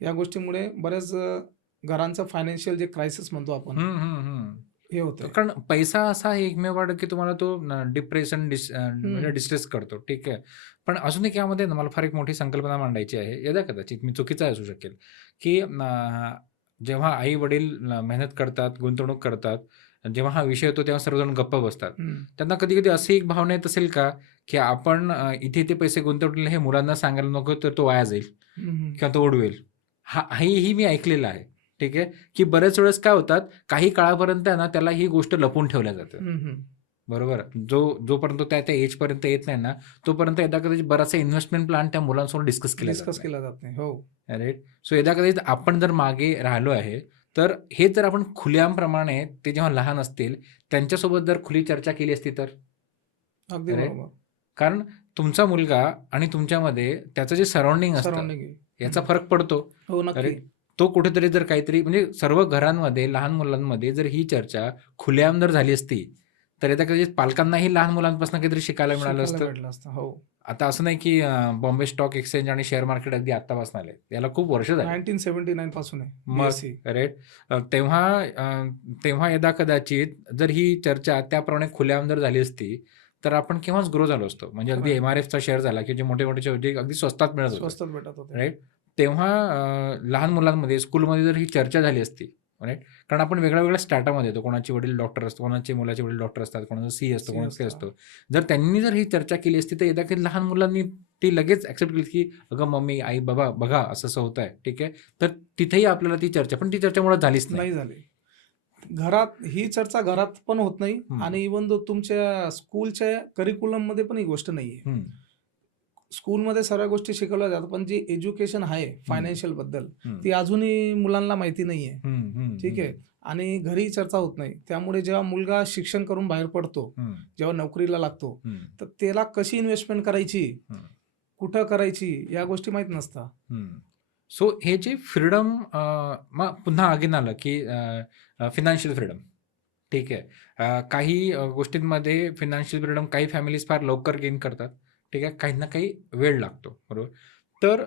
या गोष्टीमुळे बऱ्याच घरांचं फायनान्शियल जे क्रायसिस म्हणतो आपण, हं, हं, हं. हे होतंय. कारण पैसा असा आहे एकमेव वाटत की तुम्हाला तो डिप्रेशन म्हणजे हं. डिस्ट्रेस करतो. ठीक आहे. पण अजून एक यामध्ये ना मला फार एक मोठी संकल्पना मांडायची आहे. यदा कदाचित मी चुकीचा असू शकेल, की जेव्हा आई-वडील मेहनत करतात, गुंतवणूक करतात, जेव्हा हा विषय येतो तेव्हा सर्वजण गप्प बसतात. हं. त्यांना कधी-कधी अशी एक भावना येत असेल का, की आपण इथे-इथे पैसे गुंतवलेले हे मुलांना सांगायला नको तर तो वाया जाईल हं, हं. किंवा तो उडवेल. हेही मी ऐकलेलं आहे. ठीक आहे. की बऱ्याच वेळेस काय होतात, काही काळापर्यंत आहे ना, त्याला ही गोष्ट लपवून ठेवल्या जाते. हं, हं. बरोबर. जोपर्यंत त्या त्या एजपर्यंत येत नाही ना, तोपर्यंत यदा कदाचित बराचसा इन्व्हेस्टमेंट प्लॅन त्या मुलांसमोर डिस्कस केला जात डिस्कस नाही. केला जात नाही. हो. राइट. सो यदा कदाचित आपण जर मागे राहिलो आहे, तर हे जर आपण खुलेआमप्रमाणे ते जेव्हा लहान असतील, त्यांच्यासोबत जर खुली चर्चा केली असती तर? अगदी राइट. बरोबर. कारण तुमचा मुलगा आणि तुमच्यामध्ये त्याचं जे सराउंडिंग असतं, सराउंडिंग आहे. याचा हं. फरक पडतो. हो, नक्की. राइट. तो कुठेतरी जर काहीतरी म्हणजे सर्व घरांमध्ये लहान मुलांमध्ये जर ही चर्चा खुलेआम जर झाली असती, तर यदा कदाचित पालकांनाही लहान मुलांपासून काहीतरी शिकायला मिळालं शिकायला असतं. भेटलं असतं. हो. आता असं नाही की बॉम्बे स्टॉक एक्सचेंज आणि शेअर मार्केट अगदी आत्तापासून आले. याला खूप वर्ष झाली. 1979 पासून आहे मग BSE. राइट. तेव्हा यदा कदाचित जर ही चर्चा त्याप्रमाणे खुलेआम जर झाली असती, तर आपण केव्हाच ग्रो झालो असतो. म्हणजे खरं अगदी आहे. एम-आर-एफचा शेअर झाला, की जे मोठे-मोठे शेअर जे अगदी स्वस्तात मिळत होते. स्वस्तात भेटत होते. राइट. तेव्हा लहान मुलांमध्ये स्कूलमध्ये जर ही चर्चा झाली असती, राइट. कारण आपण वेगळ्या-वेगळ्या स्ट्रॅटामध्ये येतो. कोणाचे वडील डॉक्टर असतात, कोणाचे मुलाचे वडील डॉक्टर असतात, कोणाचा सी असतो, सी कोणाचा काही असतं. असतो. जर त्यांनी जर ही चर्चा केली असती, तर यदा कधी लहान मुलांनी ती लगेच ॲक्सेप्ट केली, की "अगं मम्मी, आई, बाबा बघा असं-असं होतंय." ठीक आहे. तर तिथेही आपल्याला ती चर्चा पण ती चर्चा मुळात झालीच नाही. नाही झाली. घरात ही चर्चा घरात पण होत नाही हं, आणि इव्हन दो तुमच्या स्कूलच्या करिक्युलममध्ये पण ही गोष्ट नाहीये. हं, स्कूलमध्ये सर्व गोष्टी शिकवल्या जातात, पण जी एज्युकेशन आहे हं, फायनान्शियल बद्दल, हं, ती अजूनही मुलांना माहिती नाहीये. हं, हं, ठीक हं, आहे. आणि घरी चर्चा होत नाही. त्यामुळे जेव्हा मुलगा शिक्षण करून बाहेर पडतो, हं, जेव्हा नोकरीला लागतो, हं, तर त्याला कशी इन्व्हेस्टमेंट करायची, हं, कुठं करायची, या गोष्टी माहीत नसतात. हं. सो हे जे फ्रीडम मग पुन्हा अगेन आलं, की फायनान्शियल फ्रीडम. ठीक आहे. काही गोष्टींमध्ये फायनान्शियल फ्रीडम काही फॅमिलीज फार लवकर गेन करतात. ठीक आहे. काहींना काही वेळ लागतो. बरोबर. तर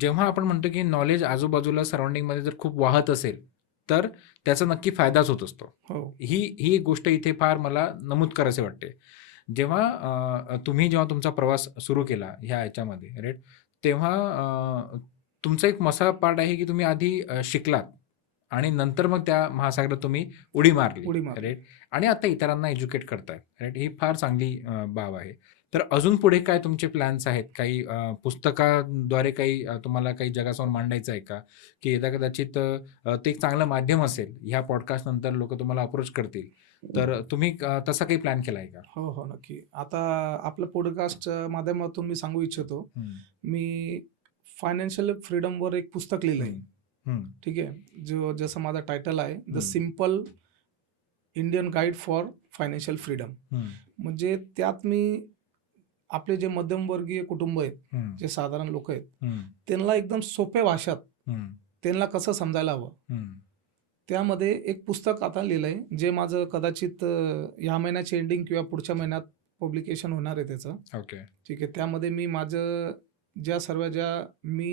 जेव्हा आपण म्हणतो, की नॉलेज आजूबाजूला सराउंडिंगमध्ये जर खूप वाहत असेल, तर त्याचा नक्की फायदाच होत असतो. हो. ही एक गोष्ट इथे फार मला नमूद करावीशी वाटते. जेव्हा तुमचा प्रवास सुरू केला ह्या ह्याच्यामध्ये राइट, तेव्हा तुमचा एक मसा पार्ट आहे, की तुम्ही आधी शिकलात आणि नंतर मग त्या महासागरात तुम्ही उडी मारली. उडी मारली. राइट. आणि आता इतरांना एज्युकेट करताय. राइट. ही फार चांगली बाब आहे. तर अजून पुढे काय तुमचे प्लॅन्स आहेत? काही पुस्तकाद्वारे काही तुम्हाला काही जगासमोर मांडायचं आहे का? की यदा कदाचित ते एक चांगलं माध्यम असेल, ह्या पॉडकास्ट नंतर लोकं तुम्हाला अप्रोच करतील. तर तुम्ही तसा काही प्लॅन केला आहे का? हो, हो. नक्की. आता आपलं पॉडकास्टच्या माध्यमातून मी सांगू इच्छितो. हं, मी फायनान्शियल फ्रीडमवर एक पुस्तक लिहिलंय. हं, हं, ठीक आहे. जसं माझं टायटल आहे, द हं, simple Indian guide for financial freedom. हं, म्हणजे त्यात मी आपले जे मध्यमवर्गीय कुटुंब आहेत, हं, जे साधारण लोकं आहेत, हं, त्यांना एकदम सोप्या भाषात हं, त्यांना कसं समजायला हवं. हं. त्यामध्ये एक पुस्तक आता लिहिलंय, जे माझं कदाचित ह्या महिन्याच्या एंडिंग किंवा पुढच्या महिन्यात पब्लिकेशन होणार आहे त्याचं. ओके. ठीक आहे. त्यामध्ये मी माझं ज्या मी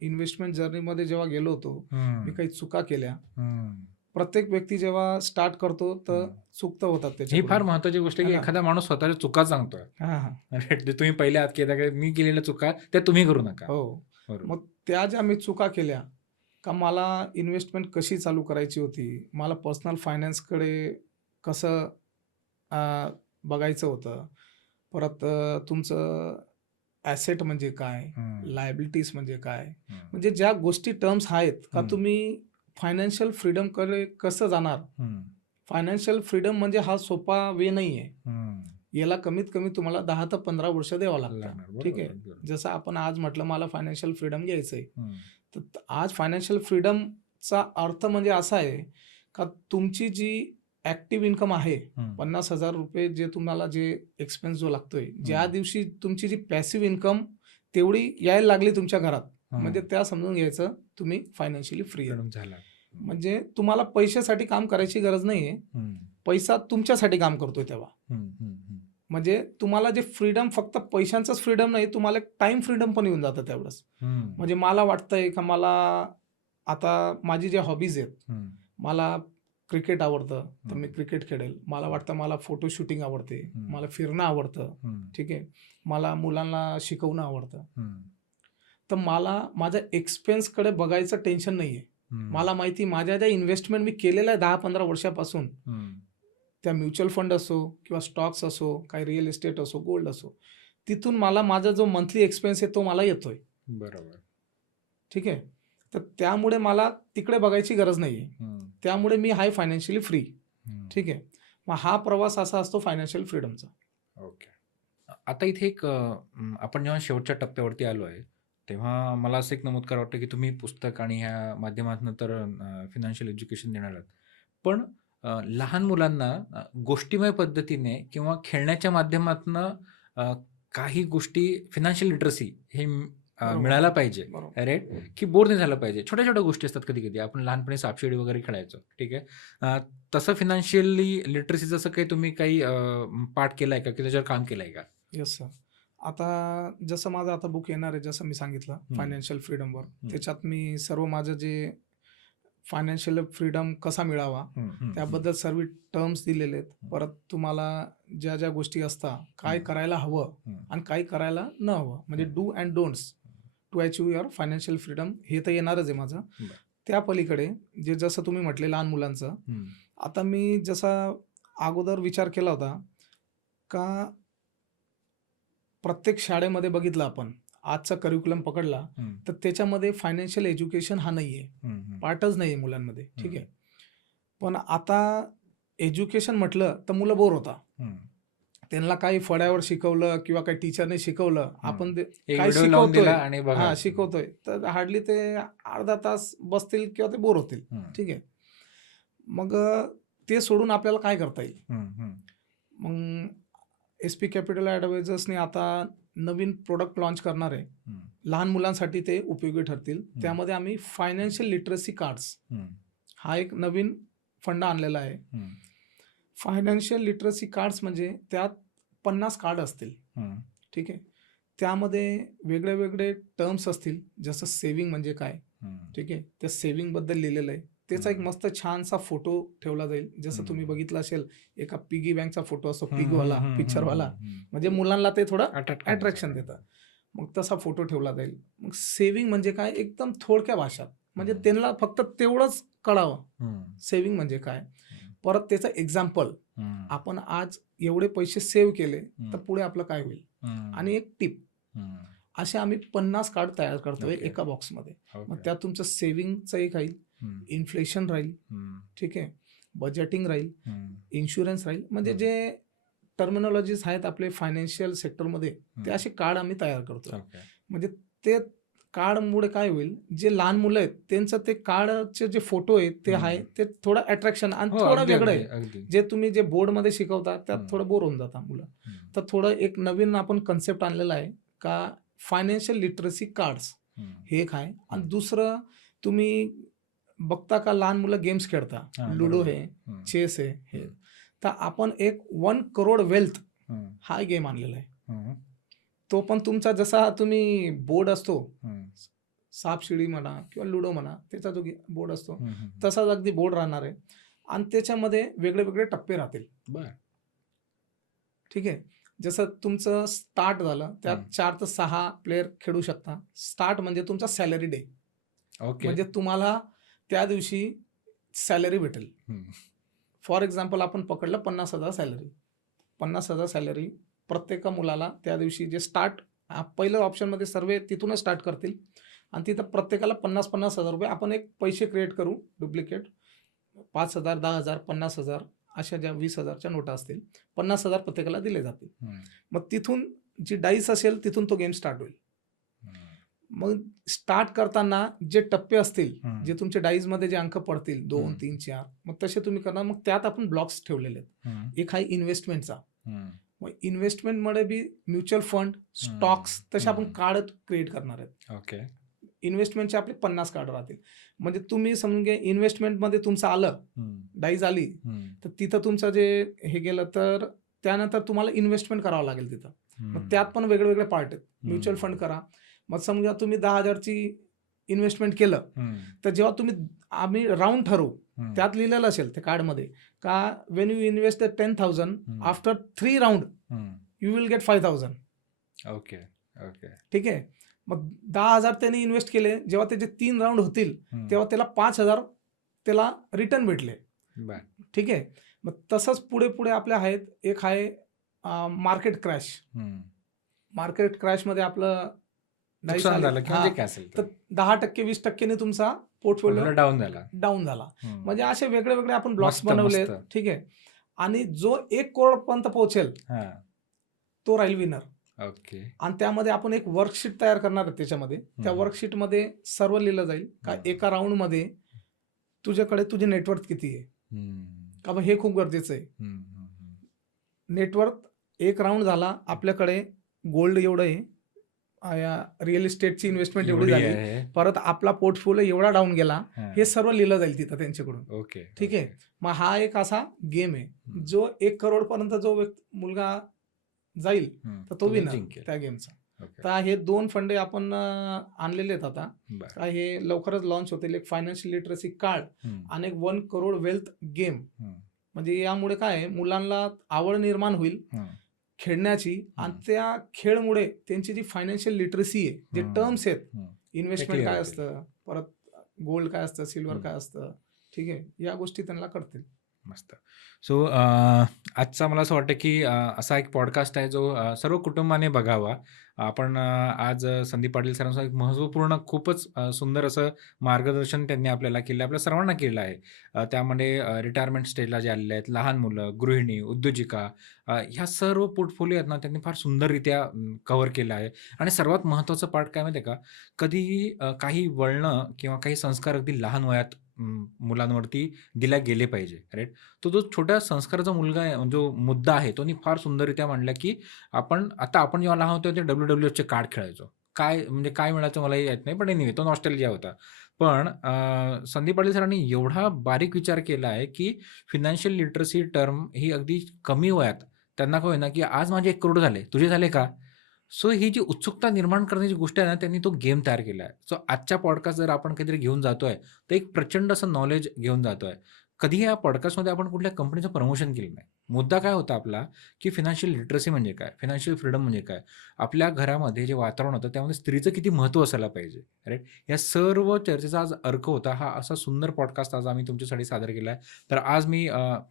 इन्व्हेस्टमेंट जर्नीमध्ये जेव्हा गेलो होतो, हं, मी काही चुका केल्या. हं, प्रत्येक व्यक्ती जेव्हा स्टार्ट करतो, तर हं. चूक होतात ही त्याच्याकडून. फार महत्त्वाची गोष्ट आहे, है की ना? एखादा माणूस स्वतःच्या चुका सांगतोय. हां, हां. राइट. जे तुम्ही पहिले आहात, की मी केलेल्या चुका त्या तुम्ही करू नका. हो. बरोबर. मग त्या ज्या मी चुका केल्या, का मला इन्व्हेस्टमेंट कशी चालू करायची होती, मला पर्सनल फायनान्सकडे कसं अ, बघायचं होतं. परत तुमचं ॲसेट म्हणजे काय, लायबिलिटीज म्हणजे काय, म्हणजे ज्या गोष्टी टर्म्स आहेत का तुम्ही फायनान्शियल फ्रीडमकडे कसं जाणार. फायनान्शियल फ्रीडम म्हणजे हा सोपा वे नाही आहे. याला कमीत कमी तुम्हाला 10 ते 15 वर्ष द्यावं लागतं. ठीक आहे. जसं आपण आज म्हटलं मला फायनान्शियल फ्रीडम घ्यायचं आहे. तर आज फायनान्शियल फ्रीडमचा अर्थ म्हणजे असा आहे का तुमची जी ॲक्टिव्ह इन्कम आहे, 50,000 रुपये जे तुम्हाला जे एक्सपेन्स जो लागतोय, ज्या दिवशी तुमची जी पॅसिव्ह इन्कम तेवढी यायला लागली तुमच्या घरात, म्हणजे त्या समजून घ्यायचं तुम्ही फायनान्शियली फ्री झाला. म्हणजे तुम्हाला पैशासाठी काम करायची गरज नाहीये. पैसा तुमच्यासाठी काम करतोय तेव्हा. म्हणजे तुम्हाला जे फ्रीडम फक्त पैशांचंच फ्रीडम नाही, तुम्हाला एक टाइम फ्रीडम पण येऊन जातं तेवढंच. म्हणजे मला वाटतंय का मला आता माझी जे हॉबीज आहेत, मला क्रिकेट आवडतं तर मी क्रिकेट खेळेल. मला वाटतं मला फोटो शूटिंग आवडते, मला फिरणं आवडतं. ठीक आहे. मला मुलांना शिकवणं आवडतं. तर मला माझ्या एक्सपेन्सकडे बघायचं टेन्शन नाहीये. मला माहिती माझ्या ज्या इन्व्हेस्टमेंट मी केलेल्या आहे 10-15 वर्षापासून, त्या म्युच्युअल फंड असो किंवा स्टॉक्स असो, काही रिअल इस्टेट असो, गोल्ड असो, तिथून मला माझा जो मंथली एक्सपेन्स आहे तो मला येतोय. बरोबर. ठीक आहे. तर त्यामुळे मला तिकडे बघायची गरज नाहीये. त्यामुळे मी हाय फायनान्शियली फ्री. ठीक आहे. मग हा प्रवास असा असतो फायनान्शियल फ्रीडमचा. ओके. आता इथे एक आपण जेव्हा शेवटच्या टप्प्यावरती आलो आहे, तेव्हा मला असं एक नमूद करावं वाटतं की तुम्ही पुस्तक आणि ह्या माध्यमातून तर फायनान्शियल एज्युकेशन देणार आहात. पण लहान मुलांना गोष्टीमय पद्धतीने किंवा खेळण्याच्या माध्यमातून काही गोष्टी फायनान्शियल लिटरसी हे मिळायला पाहिजे. राईट? की बोर नाही झालं पाहिजे. छोट्या छोट्या गोष्टी असतात कधी-कधी. आपण लहानपणी सापशिडी वगैरे खेळायचो. ठीक आहे. तसं फायनान्शियली लिटरसीचं असं काही तुम्ही काही पाठ केलाय का की त्याच्यावर काम केलंय का? Yes sir. आता जसं माझं आता बुक येणार आहे, जसं मी सांगितलं फायनान्शियल फ्रीडमवर. त्याच्यात मी सर्व माझं जे फायनान्शियल फ्रीडम कसा मिळावा त्याबद्दल सर्व टर्म्स दिलेले आहेत. परत तुम्हाला ज्या ज्या गोष्टी असतात, काय करायला हवं आणि काय करायला न हवं, म्हणजे do and don'ts to achieve your financial freedom, हे तर येणारच आहे माझं. त्या पलीकडे जे जसं तुम्ही म्हटले लहान मुलांचं, आता मी जसा अगोदर विचार केला होता का प्रत्येक शाळेमध्ये बघितलं आपण आजचा करिक्युलम पकडला तर त्याच्यामध्ये फायनान्शियल एज्युकेशन हा नाहीये, पार्टच नाहीये मुलांमध्ये. ठीक आहे. पण आता एज्युकेशन म्हटलं तर मुलं बोर होता. त्यांना काही फळ्यावर शिकवलं किंवा काही टीचरने शिकवलं, आपण काय शिकवतोय शिकवतोय तर हार्डली ते अर्धा तास बसतील किंवा ते बोर होतील. ठीक आहे. मग ते सोडून आपल्याला काय करता येईल. मग SP कॅपिटल ॲडवायझर्सने आता नवीन प्रोडक्ट लॉन्च करणार आहे. लहान मुलांसाठी ते उपयोगी ठरतील. त्यामध्ये आम्ही फायनान्शियल लिटरसी कार्ड्स हा एक नवीन फंड आणलेला आहे. फायनान्शियल लिटरसी कार्ड्स म्हणजे त्यात 50 कार्ड असतील. ठीक आहे. त्यामध्ये वेगळे वेगळे टर्म्स असतील, जसं सेव्हिंग म्हणजे काय. ठीक आहे. त्या सेव्हिंगबद्दल लिहिलेलं आहे. त्याचा एक मस्त छानसा फोटो ठेवला जाईल. जसं तुम्ही बघितलं असेल एका पिगी बँकचा फोटो असतो, पिगवाला पिक्चरवाला, म्हणजे मुलांना ते थोडं अट्रॅक्शन देतं. मग तसा फोटो ठेवला जाईल. मग सेव्हिंग म्हणजे काय एकदम थोडक्या भाषात, म्हणजे त्यांना फक्त तेवढंच कळावं सेव्हिंग म्हणजे काय. परत त्याचं एक्झाम्पल, आपण आज एवढे पैसे सेव्ह केले तर पुढे आपलं काय होईल, आणि एक टिप. असे आम्ही 50 कार्ड तयार करतोय एका बॉक्समध्ये. मग त्यात तुमचं सेव्हिंगचं एक राहील, इन्फ्लेशन राहील. ठीक आहे. बजेटिंग राहील, इन्शुरन्स राहील, म्हणजे जे टर्मिनॉलॉजीज आहेत आपले फायनान्शियल सेक्टरमध्ये ते असे कार्ड आम्ही तयार करतो. म्हणजे ते कार्डमुळे काय होईल, जे लहान मुलं आहेत त्यांचं ते कार्डचे जे फोटो आहेत ते आहे ते थोडं अट्रॅक्शन आणि थोडं वेगळं आहे. जे तुम्ही जे बोर्डमध्ये शिकवता त्यात थोडं बोर होऊन जातात मुलं. तर थोडं एक नवीन आपण कन्सेप्ट आणलेला आहे का फायनान्शियल लिटरसी कार्ड्स हे एक आहे. आणि दुसरं तुम्ही बघता का लहान मुलं गेम्स खेळता, लुडो आहे, चेस आहे, हे तर आपण एक 1 करोड वेल्थ हा गेम आणलेला आहे. तो पण तुमचा जसा तुम्ही बोर्ड असतो, सापशिडी म्हणा किंवा लुडो म्हणा, त्याचा जो बोर्ड असतो तसाच अगदी बोर्ड राहणार आहे. आणि त्याच्यामध्ये वेगळे वेगळे टप्पे राहतील. ठीक आहे. जसं तुमचं स्टार्ट झालं त्यात 4 ते 6 प्लेयर खेळू शकता. स्टार्ट म्हणजे तुमचा सॅलरी डे, म्हणजे तुम्हाला त्या दिवशी सॅलरी भेटेल. फॉर एक्झाम्पल आपण पकडलं 50,000 सॅलरी. 50,000 सॅलरी प्रत्येक मुलाला त्या दिवशी जे स्टार्ट पहिलं ऑप्शनमध्ये सर्व तिथूनच स्टार्ट करतील आणि तिथं प्रत्येकाला 50,000-50,000 रुपये आपण एक पैसे क्रिएट करू डुप्लिकेट. 5,000, 10,000, 50,000 अशा ज्या 20,000च्या नोटा असतील, 50,000 प्रत्येकाला दिले जातील. मग तिथून जी डाईस असेल तिथून तो गेम स्टार्ट होईल. मग स्टार्ट करताना जे टप्पे असतील, जे तुमचे डाईजमध्ये जे अंक पडतील 2, 3, 4 मग तसे तुम्ही करणार. मग त्यात आपण ब्लॉक्स ठेवलेले आहेत. एक आहे इन्व्हेस्टमेंटचा. मग इन्व्हेस्टमेंटमध्ये बी म्युच्युअल फंड, स्टॉक्स तसे आपण कार्ड क्रिएट करणार आहेत. ओके. इन्व्हेस्टमेंटचे आपले 50 कार्ड राहतील. म्हणजे तुम्ही समजून घ्या इन्व्हेस्टमेंटमध्ये तुमचं आलं, डाईज आली, तर तिथं तुमचं जे हे गेलं तर त्यानंतर तुम्हाला इन्व्हेस्टमेंट करावं लागेल तिथं. मग त्यात पण वेगळे पार्ट आहेत. म्युच्युअल फंड करा. मग समजा तुम्ही 10,000ची इन्व्हेस्टमेंट केलं, तर जेव्हा आम्ही राऊंड ठरवू, त्यात लिहिलेलं असेल त्या कार्डमध्ये का Wien you invest 10,000 after 3 round you will get 5,000. Okay. Okay. ठीक आहे. मग 10,000 त्यांनी इन्व्हेस्ट केले, जेव्हा त्याचे 3 राऊंड होतील तेव्हा त्याला 5,000 त्याला रिटर्न भेटले. ठीक आहे. मग तसंच पुढे आपले आहेत. एक आहे मार्केट क्रॅश. मार्केट क्रॅशमध्ये आपलं नुकसान झालं किंवा जे काय असेल तर 10%, 20%ने तुमचा पोर्टफोलिओ डाऊन झाला. म्हणजे असे वेगळे आपण ब्लॉक्स बनवले. ठीक आहे. आणि जो 1 करोडपर्यंत पोहोचेल तो राहील विनर. ओके. आणि त्यामध्ये आपण एक वर्कशीट तयार करणार आहे. त्याच्यामध्ये त्या वर्कशीटमध्ये सर्व लिहिलं जाईल का एका राऊंडमध्ये तुझ्याकडे तुझी नेटवर्थ किती आहे. का बा हे खूप गरजेचं आहे. नेटवर्थ एक राऊंड झाला, आपल्याकडे गोल्ड एवढं आहे, रिअल इस्टेटची इन्व्हेस्टमेंट एवढी झाली, परत आपला पोर्टफोलिओ एवढा डाऊन गेला, हे सर्व लिहिलं जाईल तिथं त्यांच्याकडून. ओके. ठीक आहे. मग हा एक असा गेम आहे जो 1 करोड पर्यंत जो मुलगा जाईल तर तो विनर त्या गेमचा. तर हे 2 फंडे आपण आणलेले आहेत आता. हे लवकरच लॉन्च होतील. एक फायनान्शियल लिटरसी कार्ड आणि एक 1 करोड वेल्थ गेम. म्हणजे यामुळे काय मुलांना आवड निर्माण होईल खेळण्याची आणि त्या खेळमुळे त्यांची जी फायनान्शियल लिटरसी आहे, जे टर्म्स आहेत, इन्व्हेस्टमेंट काय असतं, परत गोल्ड काय असतं, सिल्वर काय असतं, ठीक आहे, या गोष्टी त्यांना करतील. मस्त. सो आजचा मला असं वाटतं की असा एक पॉडकास्ट आहे जो सर्व कुटुंबाने बघावा. आपण आज संदीप पाटील सरांचं एक महत्त्वपूर्ण खूपच सुंदर असं मार्गदर्शन त्यांनी आपल्याला केलं, आपल्या सर्वांना केलं आहे. त्यामध्ये रिटायरमेंट स्टेजला जे आलेले आहेत, लहान मुलं, गृहिणी, उद्योजिका, ह्या सर्व पोर्टफोलिओ आहेत ना, त्यांनी फार सुंदररित्या कव्हर केलं आहे. आणि सर्वात महत्त्वाचं पार्ट काय माहिती आहे का, कधीही काही वळणं किंवा काही संस्कार अगदी लहान वयात मुलांवरती दिल्या गेले पाहिजे. राईट. तो जो छोट्या संस्काराचा जो मुद्दा आहे तो फार सुंदररित्या मांडला की आपण जेव्हा लहान होतो ते WWFचे कार्ड खेळायचो. काय मिळायचं मलाही येत नाही, पण एनिवे तो नॉस्टॅल्जिया होता. पण संदीप पाटील सरांनी एवढा बारीक विचार केला आहे की फायनान्शियल लिटरसी टर्म ही अगदी कमी वयात त्यांना काय होईना की आज माझे 1 करोड झाले, तुझे झाले का? सो ही जी उत्सुकता निर्माण करण्याची गोष्ट आहे ना, त्यांनी तो गेम तयार केला आहे. सो आजच्या पॉडकास्ट जर आपण काहीतरी घेऊन जातोय, तर एक प्रचंड असं नॉलेज घेऊन जातोय. कधीही या पॉडकास्टमध्ये आपण कुठल्या कंपनीचं प्रमोशन केलं नाही. मुद्दा काय होता आपला की फायनान्शियल लिटरसी म्हणजे काय, फायनान्शियल फ्रीडम म्हणजे काय, आपल्या घरामध्ये जे वातावरण होतं त्यामध्ये स्त्रीचं किती महत्त्व असायला पाहिजे. राईट. या सर्व चर्चेचा आज अर्क होता. हा असा सुंदर पॉडकास्ट आज आम्ही तुमच्यासाठी सादर केला आहे. तर आज मी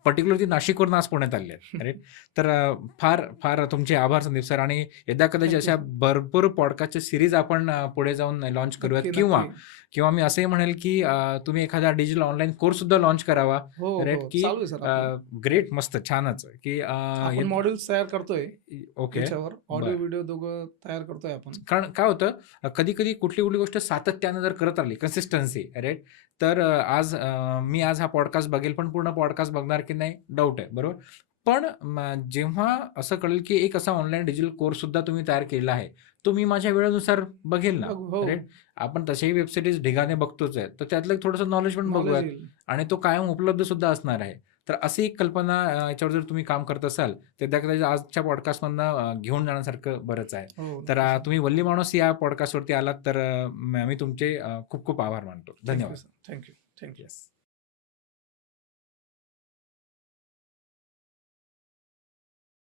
पर्टिक्युलरली नाशिकवरून आज पुण्यात आले आहे. राईट. तर फार फार तुमचे आभार संदीप सर. आणि यदा कदाचित अशा भरपूर पॉडकास्टच्या सिरीज आपण पुढे जाऊन लॉन्च करूयात. किंवा मी असंही म्हणेल की तुम्ही एखादा डिजिटल ऑनलाईन कोर्स सुद्धा लॉन्च करावा. राईट. की ग्रेट, मस्त, छानच की मॉड्यूल्स तयार करतोय. ओके. त्याच्यावर ऑडिओ व्हिडिओ दोघं तयार करतोय आपण. कारण काय होतं कधी कुठली गोष्ट सातत्यानं जर करत राहिली, कन्सिस्टन्सी, राईट, तर मी आज हा पॉडकास्ट बघेल, पण पूर्ण पॉडकास्ट बघणार की नाही डाऊट आहे. बरोबर. पण जेव्हा असं कळेल की एक असा ऑनलाईन डिजिटल कोर्स सुद्धा तुम्ही तयार केला आहे, तो मी माझ्या वेळेनुसार बघेल ना. राईट. आपण तसेही वेब सिरीज ढिगाने बघतोच आहे, तर त्यातलं थोडंसं नॉलेज पण बघूयात आणि तो कायम उपलब्ध सुद्धा असणार आहे. तर अशी एक कल्पना याच्यावर जर तुम्ही काम करत असाल तर कदाचित आजच्या पॉडकास्टमधनं घेऊन जाण्यासारखं बरंच आहे. तर तुम्ही वल्ली माणूस या पॉडकास्टवरती आलात तर मी तुमचे खूप खूप आभार मानतो. धन्यवाद. थँक्यू.